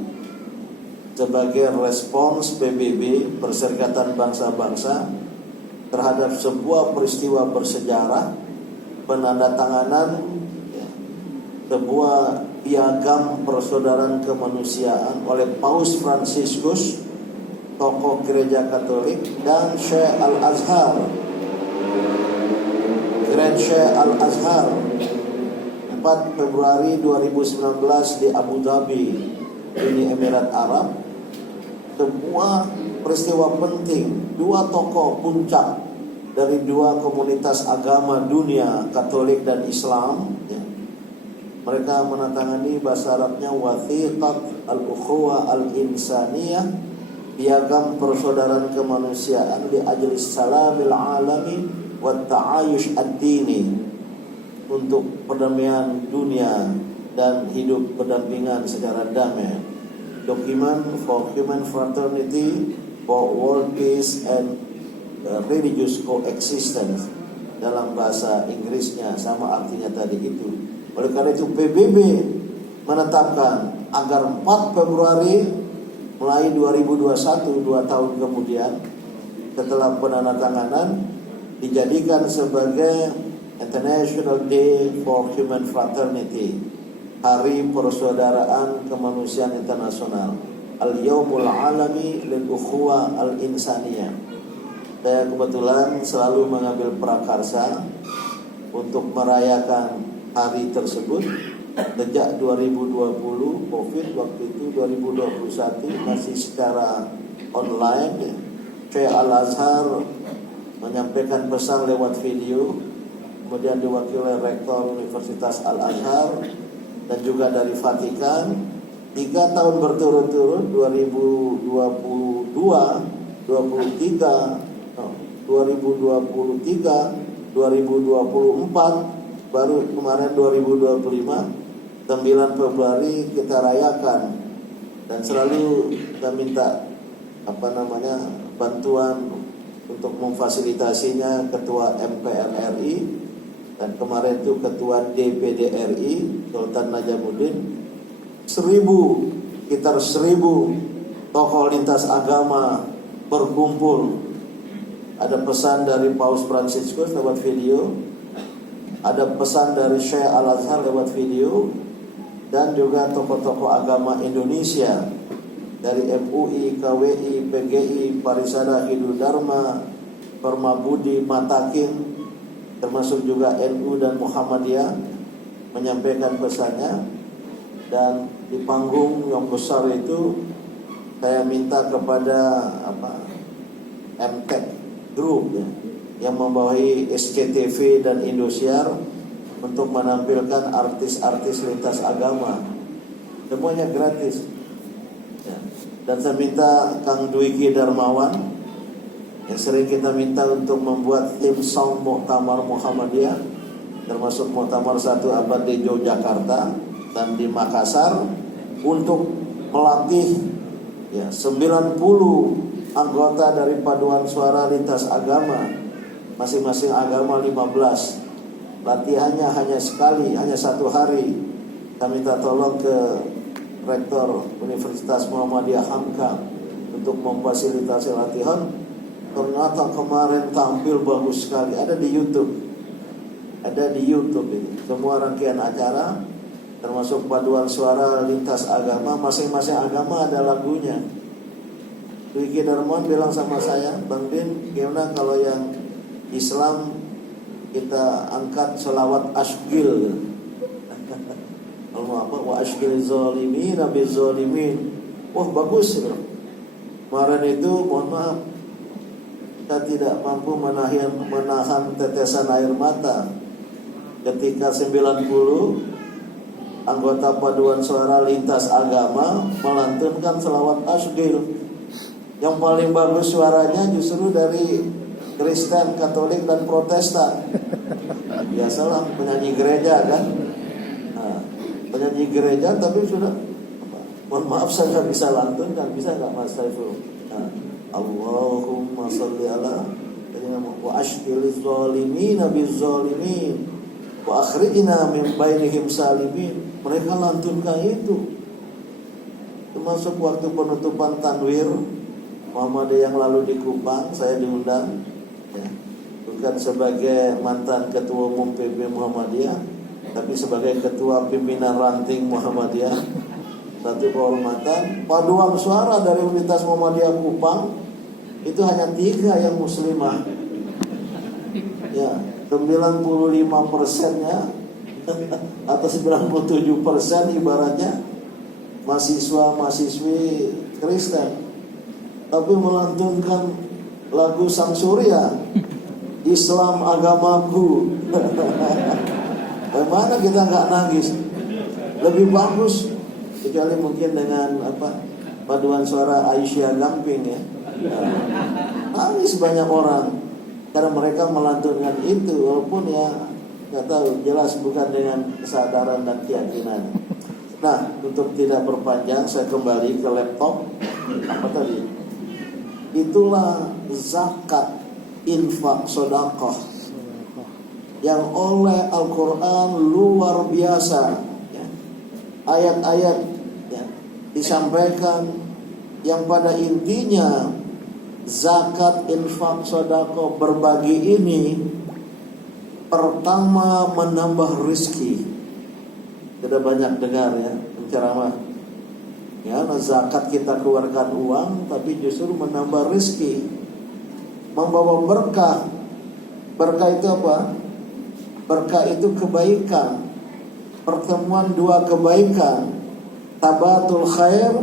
sebagai respons PBB, Perserikatan Bangsa-Bangsa, terhadap sebuah peristiwa bersejarah, penandatanganan sebuah piagam persaudaraan kemanusiaan oleh Paus Fransiskus, tokoh gereja Katolik, dan Syekh Al-Azhar, Grand Syekh Al-Azhar, 4 Februari 2019 di Abu Dhabi, Uni Emirat Arab. Sebuah peristiwa penting, dua tokoh puncak dari dua komunitas agama dunia, Katolik dan Islam ya. Mereka menandatangani, bahasa Arabnya Wathiqat al-Ukhuwah al-Insaniyah, piagam persaudaraan kemanusiaan li ajli salamil alami wa ta'ayush ad-dini, untuk perdamaian dunia dan hidup berdampingan secara damai. Document for human fraternity, for world peace and religious coexistence, dalam bahasa Inggrisnya sama artinya tadi itu. Oleh karena itu PBB menetapkan agar 4 Februari mulai 2021, 2 tahun kemudian setelah penandatanganan, dijadikan sebagai International Day for Human Fraternity, Hari Persaudaraan Kemanusiaan Internasional, Al-Yaumul Alami lil Ukhuwah Al-Insaniyah. Saya kebetulan selalu mengambil prakarsa untuk merayakan hari tersebut. Sejak 2020 Covid, waktu itu 2021 masih secara online, Syekh Al-Azhar menyampaikan pesan lewat video, kemudian diwakili oleh Rektor Universitas Al-Azhar dan juga dari Vatikan. 3 tahun berturut-turut, 2023, 2024 baru kemarin 2025 9 Februari kita rayakan, dan selalu kita minta bantuan untuk memfasilitasinya Ketua MPR RI, dan kemarin itu Ketua DPD RI Sultan Najamuddin. 1000 tokoh lintas agama berkumpul. Ada pesan dari Paus Fransiskus lewat video, ada pesan dari Syekh Al-Azhar lewat video, dan juga tokoh-tokoh agama Indonesia dari MUI, KWI, PGI, Parisada Hindu Dharma, Permabudi, Matakin, termasuk juga NU dan Muhammadiyah menyampaikan pesannya. Dan di panggung yang besar itu saya minta kepada MTEK Group yang membawahi SCTV dan Indosiar untuk menampilkan artis-artis lintas agama. Semuanya gratis. Dan saya minta Kang Dwiki Darmawan yang sering kita minta untuk membuat tim sound Muktamar Muhammadiyah, termasuk Muktamar 1 Abad di Yogyakarta dan di Makassar, untuk melatih 90 anggota dari paduan suara lintas agama, masing-masing agama 15. Latihannya hanya sekali, hanya 1 hari. Kita minta tolong ke Rektor Universitas Muhammadiyah Hamka untuk memfasilitasi latihan. Ternyata kemarin tampil bagus sekali. Ada di YouTube. Ada di YouTube ini. Semua rangkaian acara, termasuk paduan suara lintas agama, masing-masing agama ada lagunya. Dwiki Darmawan bilang sama saya, Bang Din, gimana kalau yang Islam kita angkat selawat asgil? Kalau apa? Wa asgil zalimin nabi zalimin. Wah, bagus. Kemarin itu mohon maaf, kita tidak mampu menahan tetesan air mata ketika 90 anggota paduan suara lintas agama melantunkan selawat asgil. Yang paling bagus suaranya justru dari Kristen, Katolik, dan Protestan. Biasalah penyanyi gereja kan. Penyanyi gereja tapi sudah, mohon maaf saya nggak bisa lantunkan. Bisa nggak Mas Saiful? Allahumma sholli ala wa ashqil zalimin biz zalimin wa akhrijna min bainihim salimin. Mereka lantunkan itu. Termasuk waktu penutupan Tanwir Muhammadiyah yang lalu di Kupang, saya diundang, bukan sebagai mantan ketua umum PP Muhammadiyah, tapi sebagai ketua pimpinan ranting Muhammadiyah. Satu kehormatan. Paduan suara dari Universitas Muhammadiyah Kupang itu hanya 3 yang muslimah. 95%-nya atau 97% ibaratnya mahasiswa-mahasiswi Kristen, tapi melantunkan lagu Sang Surya, Islam agamaku. Bagaimana kita nggak nangis? Lebih bagus, kecuali mungkin dengan paduan suara Aisyah Gamping ya. Nangis banyak orang karena mereka melantunkan itu, walaupun nggak tahu, jelas bukan dengan kesadaran dan keyakinan. Nah, untuk tidak berpanjang, saya kembali ke laptop. Apa tadi? Itulah zakat, infak, sedekah yang oleh Al-Quran luar biasa. Ayat-ayat disampaikan yang pada intinya zakat, infak, sedekah, berbagi ini pertama menambah rezeki. Sudah banyak dengar penceramah. Zakat kita keluarkan uang, tapi justru menambah rezeki, membawa berkah. Berkah itu apa? Berkah itu kebaikan, pertemuan 2 kebaikan, tabatul khair,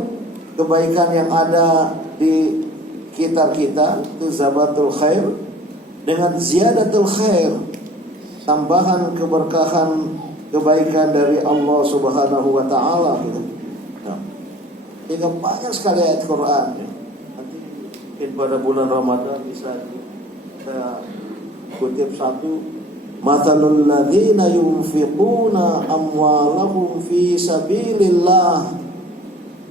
kebaikan yang ada di kita itu zabatul khair, dengan ziyadatul khair, tambahan keberkahan, kebaikan dari Allah Subhanahu wa taala gitu. Sehingga banyak sekali ayat Quran. Nanti mungkin pada bulan Ramadan bisa kita kutip satu Mathalul ladzina yunfiquna amwalahum fi sabilillah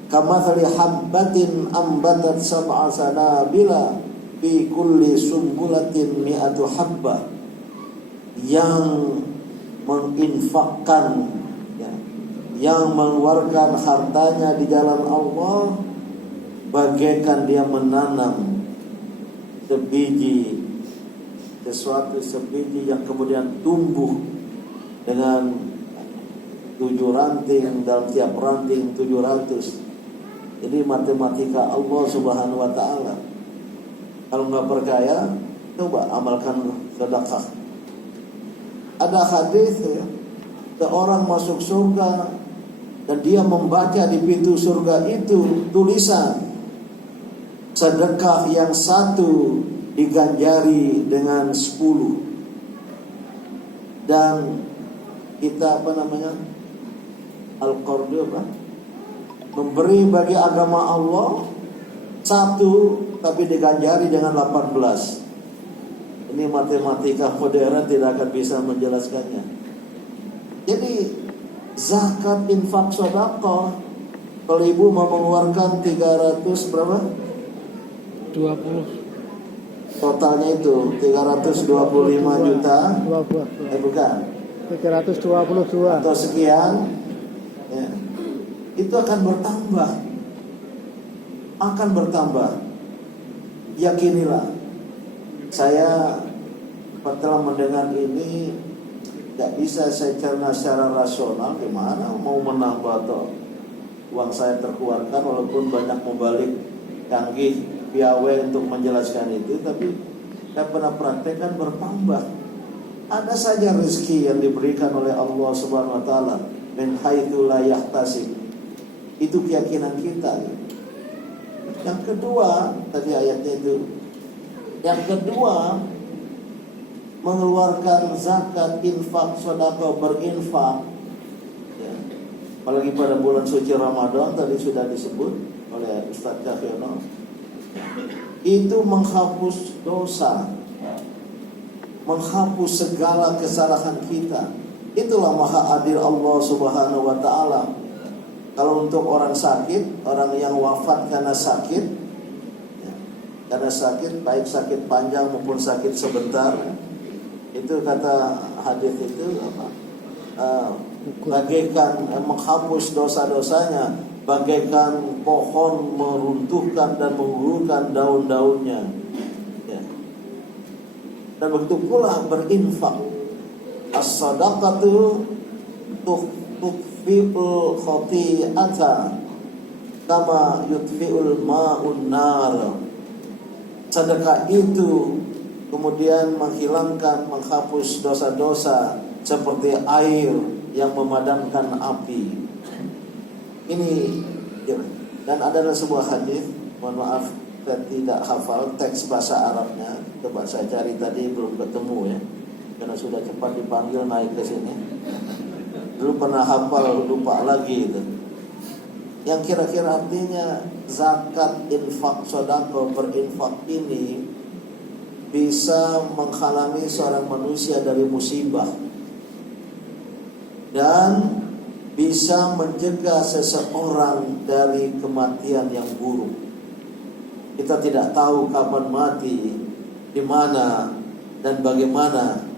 kamathali habbatin ambatat sab'a sanabila fi kulli sumbulatin mi'atu habbah. Yang menginfakkan, ya, yang mengeluarkan hartanya di jalan Allah bagaikan dia menanam sebiji yang kemudian tumbuh dengan 7 ranting, dalam tiap ranting 700. Jadi matematika Allah Subhanahu wa taala. Kalau nggak percaya, coba amalkan sedekah. Ada hadis, ya, seorang masuk surga dan dia membaca di pintu surga itu tulisan sedekah yang satu diganjari dengan 10. Dan kita Al-Qardu memberi bagi agama Allah 1 tapi diganjari dengan 18. Ini matematika modern tidak akan bisa menjelaskannya. Jadi zakat, infak, sedekah, kalau ibu mau mengeluarkan 300 berapa? 20. Totalnya itu 325 juta. 22. Bukan. 322. Atau sekian. Ya. Itu akan bertambah. Yakinilah. Saya setelah mendengar ini tidak bisa saya cerna secara rasional. Gimana mau menambah atau uang saya terkeluarkan walaupun banyak membalik canggih piawai untuk menjelaskan itu, tapi saya pernah praktekkan bertambah. Ada saja rezeki yang diberikan oleh Allah Subhanahu wa taala min haitsu la yahtasib. Itu keyakinan kita. Yang kedua, tadi ayatnya itu. Yang kedua, mengeluarkan zakat, infak, sedekah, berinfak. Ya. Apalagi pada bulan suci Ramadan tadi sudah disebut oleh Ustaz Cahyono. Itu menghapus dosa, menghapus segala kesalahan kita. Itulah maha adil Allah Subhanahu wa taala. Kalau untuk orang sakit, orang yang wafat karena sakit, ya, karena sakit, baik sakit panjang maupun sakit sebentar, itu kata hadis itu bagaikan menghapus dosa-dosanya, bagaikan pohon meruntuhkan dan menggugurkan daun-daunnya. Ya. Dan begitu pula berinfak. As-sadaqatu tutfi'ul khati'ata kama yutfi'ul ma'un nar. Sedekah itu kemudian menghilangkan, menghapus dosa-dosa seperti air yang memadamkan api. Ini ya. Dan ada sebuah hadis, mohon maaf saya tidak hafal teks bahasa Arabnya, coba saya cari tadi belum ketemu ya, karena sudah cepat dipanggil naik ke sini. Dulu pernah hafal lupa lagi itu. Yang kira-kira artinya zakat, infak, sedekah, berinfak ini bisa menghalangi seorang manusia dari musibah dan bisa mencegah seseorang dari kematian yang buruk. Kita tidak tahu kapan mati, di mana dan bagaimana.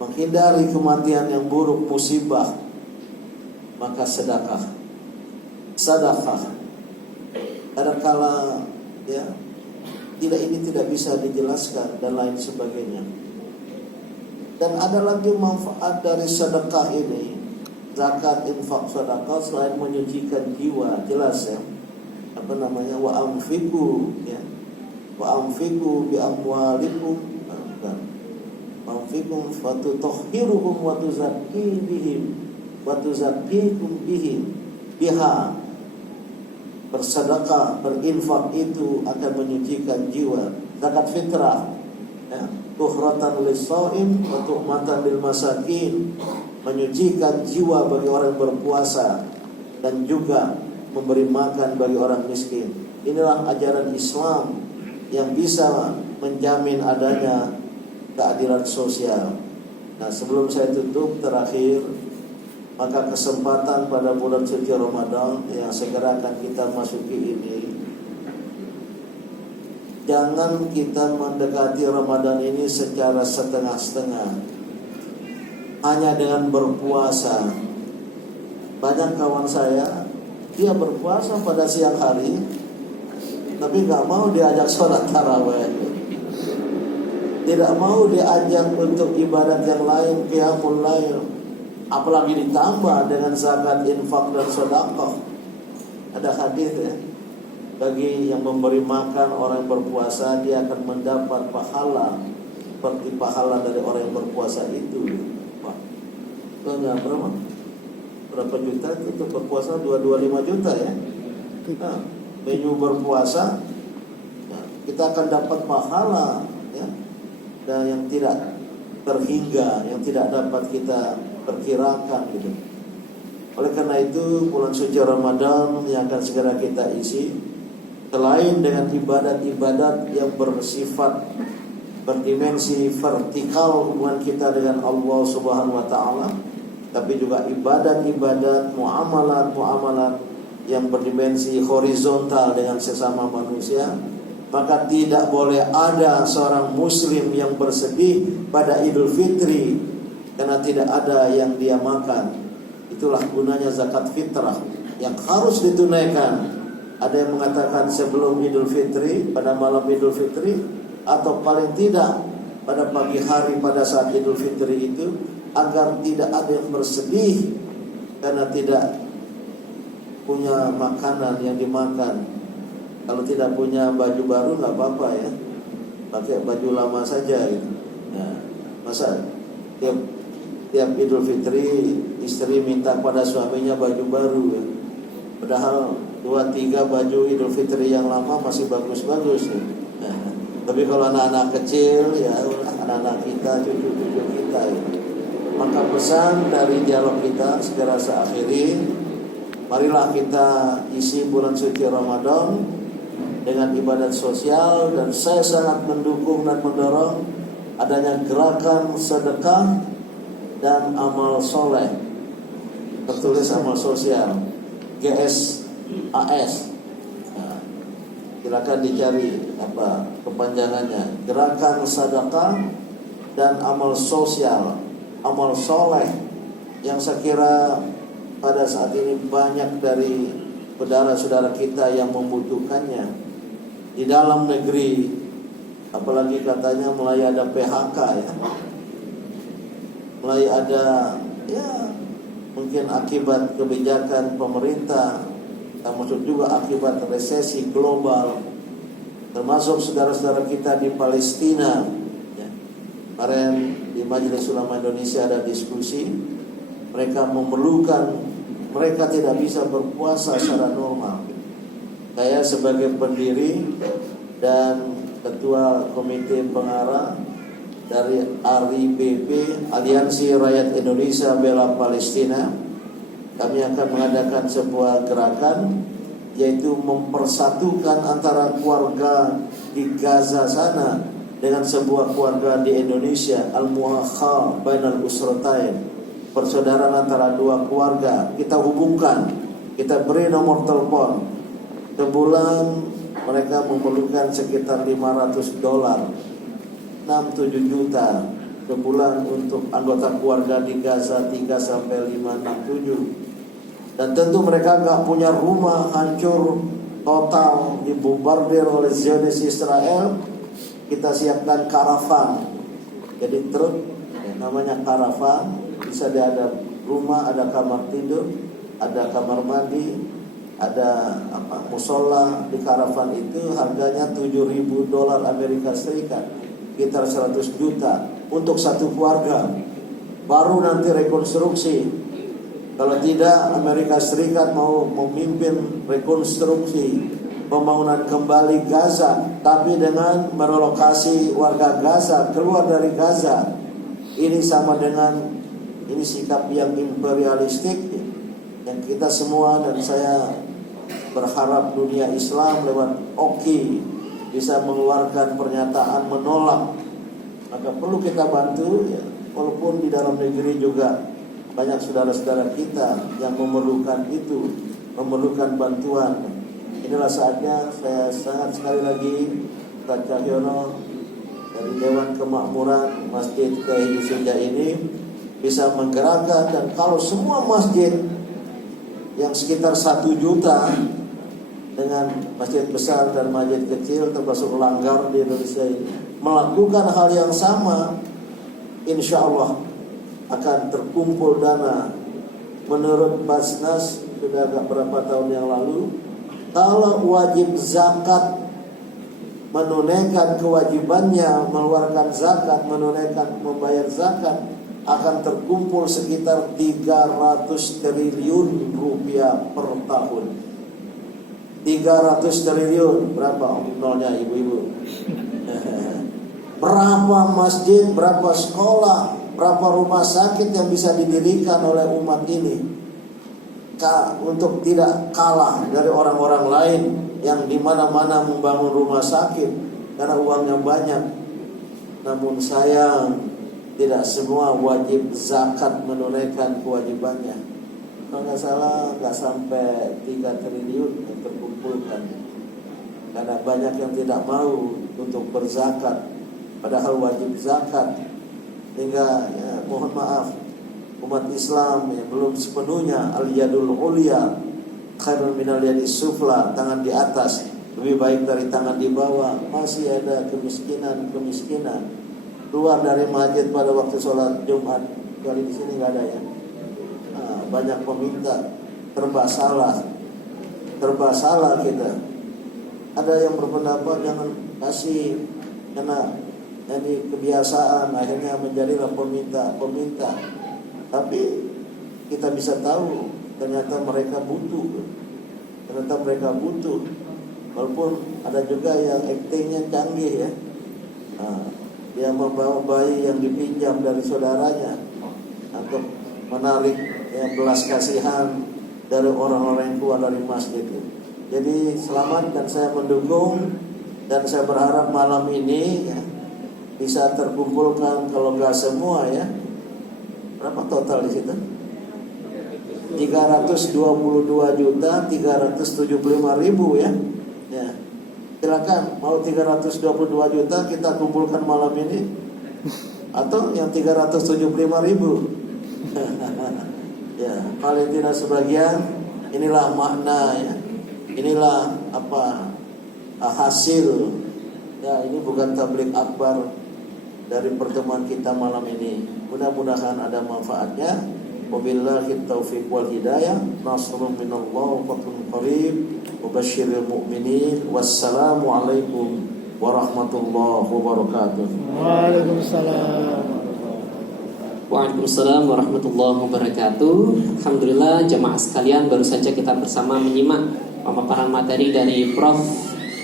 Menghindari kematian yang buruk, musibah, maka sedekah. Kadang-kala ya, ini tidak bisa dijelaskan dan lain sebagainya. Dan ada lagi manfaat dari sedekah ini, zakat, infak, sedekah, selain menyucikan jiwa, jelas ya. Wa anfiqu ya. Wa anfiqu bi amwalikum wa anfiqu fatutahhiruhum wa tuzakkikum biha. Bersedekah, berinfak itu akan menyucikan jiwa. Zakat fitrah ya, tuhratan lis-shaim wa tu'matan lil masakin, menyucikan jiwa bagi orang berpuasa dan juga memberi makan bagi orang miskin. Inilah ajaran Islam yang bisa menjamin adanya keadilan sosial. Nah, sebelum saya tutup terakhir, maka kesempatan pada bulan suci Ramadan yang segera akan kita masuki ini, jangan kita mendekati Ramadan ini secara setengah-setengah, hanya dengan berpuasa. Banyak kawan saya, dia berpuasa pada siang hari, tapi gak mau diajak sholat tarawih, tidak mau diajak untuk ibadat yang lain, qiyamul lail, apalagi ditambah dengan zakat, infak dan sedekah. Ada hadis ya, bagi yang memberi makan orang yang berpuasa, dia akan mendapat pahala seperti pahala dari orang yang berpuasa itu. Wah, berapa juta itu untuk berpuasa? 225 juta ya. Nah, menu berpuasa, nah, kita akan dapat pahala ya, dan yang tidak terhingga, yang tidak dapat kita perkirakan gitu. Oleh karena itu, bulan suci Ramadan yang akan segera kita isi, selain dengan ibadat-ibadat yang bersifat berdimensi vertikal hubungan kita dengan Allah Subhanahu wa taala, tapi juga ibadat-ibadat, muamalat-muamalat yang berdimensi horizontal dengan sesama manusia. Maka tidak boleh ada seorang muslim yang bersedih pada Idul Fitri karena tidak ada yang dia makan. Itulah gunanya zakat fitrah yang harus ditunaikan. Ada yang mengatakan sebelum Idul Fitri, pada malam Idul Fitri, atau paling tidak pada pagi hari pada saat Idul Fitri itu, agar tidak ada yang bersedih karena tidak punya makanan yang dimakan. Kalau tidak punya baju baru nggak apa-apa ya, pakai baju lama saja gitu. Nah, masa tiap Idul Fitri istri minta pada suaminya baju baru ya. Padahal 2-3 baju Idul Fitri yang lama masih bagus-bagus ya. Nah, tapi kalau anak-anak kecil ya, anak-anak kita, cucu-cucu kita ya. Maka pesan dari dialog kita segera saya akhiri. Marilah kita isi bulan suci Ramadan dengan ibadat sosial, dan saya sangat mendukung dan mendorong adanya gerakan sedekah dan amal soleh. Tertulis amal sosial, GSAS. Nah, silakan dicari apa kepanjangannya. Gerakan sedekah dan amal sosial, amal soleh, yang saya kira pada saat ini banyak dari saudara-saudara kita yang membutuhkannya di dalam negeri, apalagi katanya mulai ada PHK ya, mulai ada ya mungkin akibat kebijakan pemerintah, termasuk juga akibat resesi global, termasuk saudara-saudara kita di Palestina ya. Kemarin di Majelis Ulama Indonesia ada diskusi, mereka memerlukan, mereka tidak bisa berpuasa secara normal. Saya sebagai pendiri dan ketua komite pengarah dari ARIBP, Aliansi Rakyat Indonesia Bela Palestina, kami akan mengadakan sebuah gerakan, yaitu mempersatukan antara keluarga di Gaza sana dengan sebuah keluarga di Indonesia, al-muakha bainal usratain, persaudaraan antara dua keluarga. Kita hubungkan, kita beri nomor telepon. Sebulan mereka memerlukan sekitar $500, 6-7 juta sebulan untuk anggota keluarga di Gaza 3-5-6-7. Dan tentu mereka gak punya rumah, hancur total, dibombardir oleh Zionis Israel. Kita siapkan karavan, jadi truk namanya karavan. Bisa ada rumah, ada kamar tidur, ada kamar mandi, ada musola. Di karavan itu harganya $7.000 Amerika Serikat, sekitar 100 juta untuk satu keluarga. Baru nanti rekonstruksi. Kalau tidak, Amerika Serikat mau memimpin rekonstruksi pembangunan kembali Gaza, tapi dengan merelokasi warga Gaza keluar dari Gaza. Ini sama dengan, ini sikap yang imperialistik yang kita semua, dan saya berharap dunia Islam lewat OKI bisa mengeluarkan pernyataan menolak. Maka perlu kita bantu ya. walaupun di dalam negeri juga banyak saudara-saudara kita yang memerlukan itu, memerlukan bantuan. Inilah saatnya saya sangat sekali lagi Pak Cahyono dari Dewan Kemakmuran Masjid Kiai Suja ini bisa menggerakkan, dan kalau semua masjid yang sekitar 1 juta dengan masjid besar dan masjid kecil termasuk langgar di Indonesia ini melakukan hal yang sama, insya Allah akan terkumpul dana. Menurut Basnas sudah agak berapa tahun yang lalu, kalau wajib zakat menunaikan kewajibannya mengeluarkan zakat, menunaikan membayar zakat, akan terkumpul sekitar 300 triliun rupiah per tahun. 300 triliun, berapa nolnya ibu-ibu? Berapa masjid, berapa sekolah, berapa rumah sakit yang bisa didirikan oleh umat ini untuk tidak kalah dari orang-orang lain yang di mana-mana membangun rumah sakit karena uangnya banyak. Namun sayang, tidak semua wajib zakat menunaikan kewajibannya. Kalau nggak salah nggak sampai 3 triliun yang terkumpulkan, karena banyak yang tidak mau untuk berzakat padahal wajib zakat. Hingga mohon maaf, umat Islam yang belum sepenuhnya al-yadul ulya khairun minal yadis sufla, tangan di atas lebih baik dari tangan di bawah. Masih ada kemiskinan keluar dari masjid pada waktu sholat Jumat. Kali di sini nggak ada ya. Banyak peminta, serba salah kita. Ada yang berpendapat jangan kasih karena ini kebiasaan, akhirnya menjadilah peminta. Tapi kita bisa tahu ternyata mereka butuh. Walaupun ada juga yang aktingnya canggih ya. Dia membawa bayi yang dipinjam dari saudaranya untuk menarik belas kasihan dari orang-orang yang keluar dari masjid. Jadi selamat, dan saya mendukung, dan saya berharap malam ini bisa terkumpulkan, kalau nggak semua ya, berapa total di situ? 322.375.000 ya. Silakan, mau 322 juta kita kumpulkan malam ini, atau yang 375.000. Ya, paling tidak sebagian. Inilah makna ya. Inilah hasil. Ya, ini bukan tabligh akbar dari pertemuan kita malam ini. Mudah-mudahan ada manfaatnya. Wabillahi taufiq wal hidayah. Nasrun minallah wa fathun qarib. Wabasyiril mu'minin. Wassalamualaikum warahmatullahi wabarakatuh. Waalaikumsalam. Waalaikumsalam warahmatullahi wabarakatuh. Alhamdulillah jamaah sekalian, baru saja kita bersama menyimak pemaparan materi dari Prof.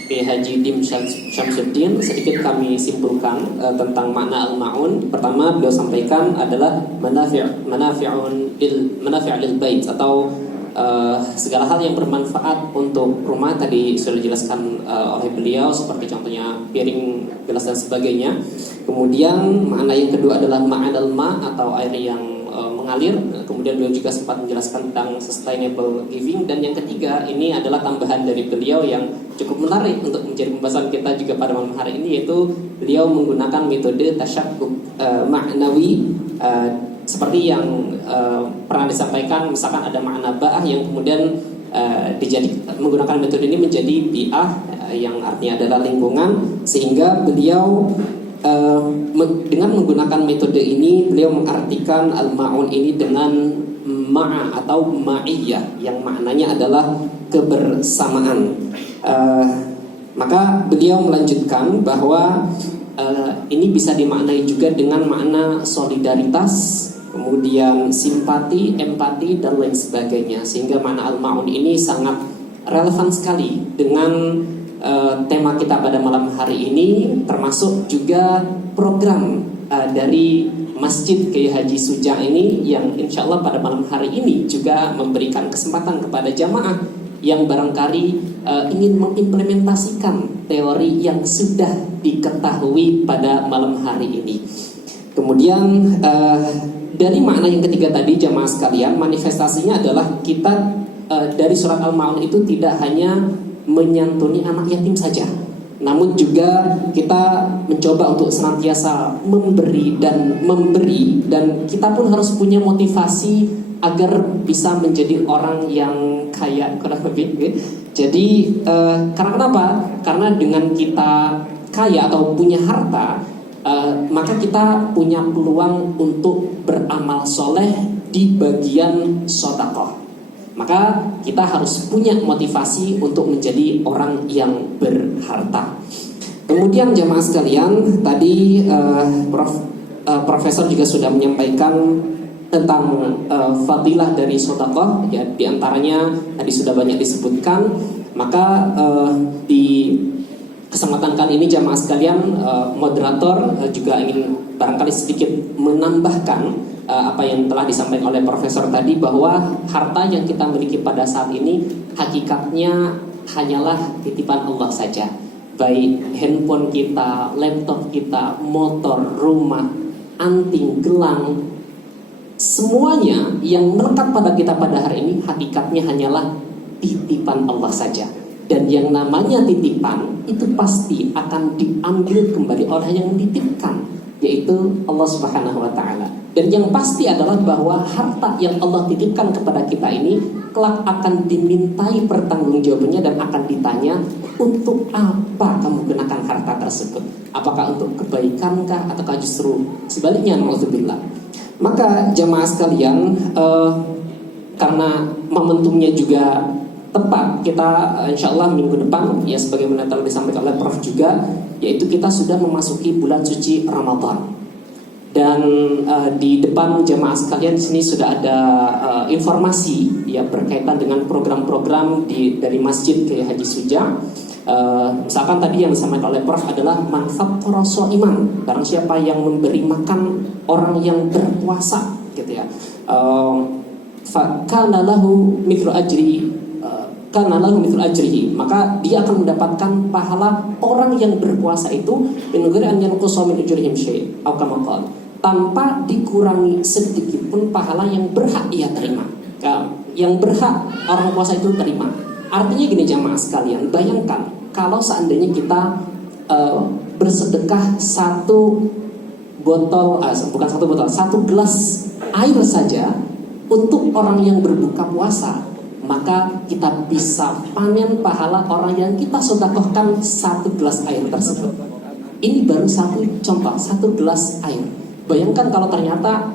Haji Dim Syamsuddin. Sedikit kami simpulkan tentang makna al-ma'un. Pertama beliau sampaikan adalah manafi'un lil bait, atau segala hal yang bermanfaat untuk rumah. Tadi sudah dijelaskan oleh beliau, seperti contohnya piring, gelas dan sebagainya. Kemudian makna yang kedua adalah ma'anal ma, atau air yang mengalir. Kemudian beliau juga sempat menjelaskan tentang sustainable giving. Dan yang ketiga ini adalah tambahan dari beliau yang cukup menarik untuk menjadi pembahasan kita juga pada malam hari ini, yaitu beliau menggunakan metode tasyabbuk ma'nawi, seperti yang pernah disampaikan. Misalkan ada makna ba'ah yang kemudian menggunakan metode ini menjadi bi'ah, yang artinya adalah lingkungan, sehingga beliau dengan menggunakan metode ini beliau mengartikan al-ma'un ini dengan ma'a atau ma'iyah, yang maknanya adalah kebersamaan. Maka beliau melanjutkan bahwa ini bisa dimaknai juga dengan makna solidaritas, kemudian simpati, empati, dan lain sebagainya. Sehingga makna al-ma'un ini sangat relevan sekali dengan tema kita pada malam hari ini, termasuk juga program dari Masjid Kiai Haji Suja ini, yang insya Allah pada malam hari ini juga memberikan kesempatan kepada jamaah yang barangkali ingin mengimplementasikan teori yang sudah diketahui pada malam hari ini. Kemudian dari makna yang ketiga tadi jamaah sekalian, manifestasinya adalah kita dari surat Al-Ma'un itu tidak hanya menyantuni anak yatim saja, namun juga kita mencoba untuk senantiasa memberi, dan kita pun harus punya motivasi agar bisa menjadi orang yang kaya kurang lebih. Jadi karena kenapa? Karena dengan kita kaya atau punya harta, maka kita punya peluang untuk beramal soleh di bagian sedekah. Maka kita harus punya motivasi untuk menjadi orang yang berharta. Kemudian jamaah sekalian, tadi Profesor juga sudah menyampaikan tentang fadilah dari sedekah, ya, diantaranya tadi sudah banyak disebutkan. Maka di kesempatan kali ini jamaah sekalian, moderator juga ingin barangkali sedikit menambahkan apa yang telah disampaikan oleh Profesor tadi, bahwa harta yang kita miliki pada saat ini hakikatnya hanyalah titipan Allah saja. Baik handphone kita, laptop kita, motor, rumah, anting, gelang, semuanya yang melekat pada kita pada hari ini hakikatnya hanyalah titipan Allah saja. Dan yang namanya titipan itu pasti akan diambil kembali oleh yang dititipkan, yaitu Allah Subhanahu wa ta'ala. Dan yang pasti adalah bahwa harta yang Allah titipkan kepada kita ini kelak akan dimintai pertanggungjawabannya dan akan ditanya, untuk apa kamu gunakan harta tersebut? Apakah untuk kebaikan kah, ataukah justru sebaliknya? Nauzubillah. Maka jamaah sekalian, karena momentumnya juga tepat, kita insya Allah minggu depan, ya sebagaimana telah disampaikan oleh Prof juga, yaitu kita sudah memasuki bulan suci Ramadan. Dan di depan jamaah sekalian di sini sudah ada informasi ya berkaitan dengan program-program dari Masjid Kiai Haji Suja. Misalkan tadi yang disampaikan oleh Prof adalah manfaat toroso iman, barang siapa yang memberi makan orang yang berpuasa, gitu ya. Kana lahu mithlu ajrihi, maka dia akan mendapatkan pahala orang yang berpuasa itu min ghairi an yanqusa min ujrihim syai' atau kama qala, tanpa dikurangi sedikit pun pahala yang berhak ia terima. Yang berhak orang puasa itu terima. Artinya gini jamaah sekalian, bayangkan kalau seandainya kita bersedekah satu gelas air saja untuk orang yang berbuka puasa, maka kita bisa panen pahala orang yang kita sedekahkan satu gelas air tersebut. Ini baru satu contoh, satu gelas air. Bayangkan kalau ternyata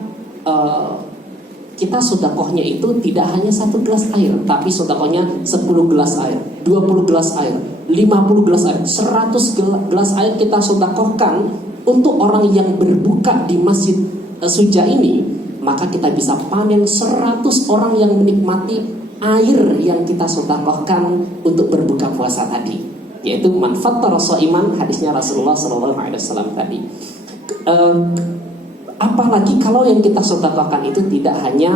kita sedekahnya itu tidak hanya satu gelas air, tapi sedekahnya 10 gelas air, 20 gelas air, 50 gelas air, 100 gelas air kita sedekahkan untuk orang yang berbuka di Masjid Suja ini, maka kita bisa panen 100 orang yang menikmati air yang kita sedekahkan untuk berbuka puasa tadi, yaitu manfaat toroso iman, hadisnya Rasulullah SAW tadi. Apalagi kalau yang kita sedekahkan itu tidak hanya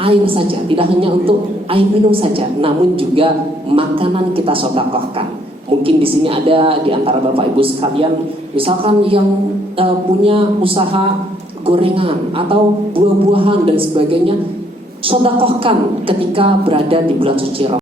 air saja, tidak hanya untuk air minum saja, namun juga makanan kita sedekahkan. Mungkin di sini ada di antara Bapak Ibu sekalian, misalkan yang punya usaha gorengan atau buah-buahan dan sebagainya, sedekahkan ketika berada di bulan suci Ramadan.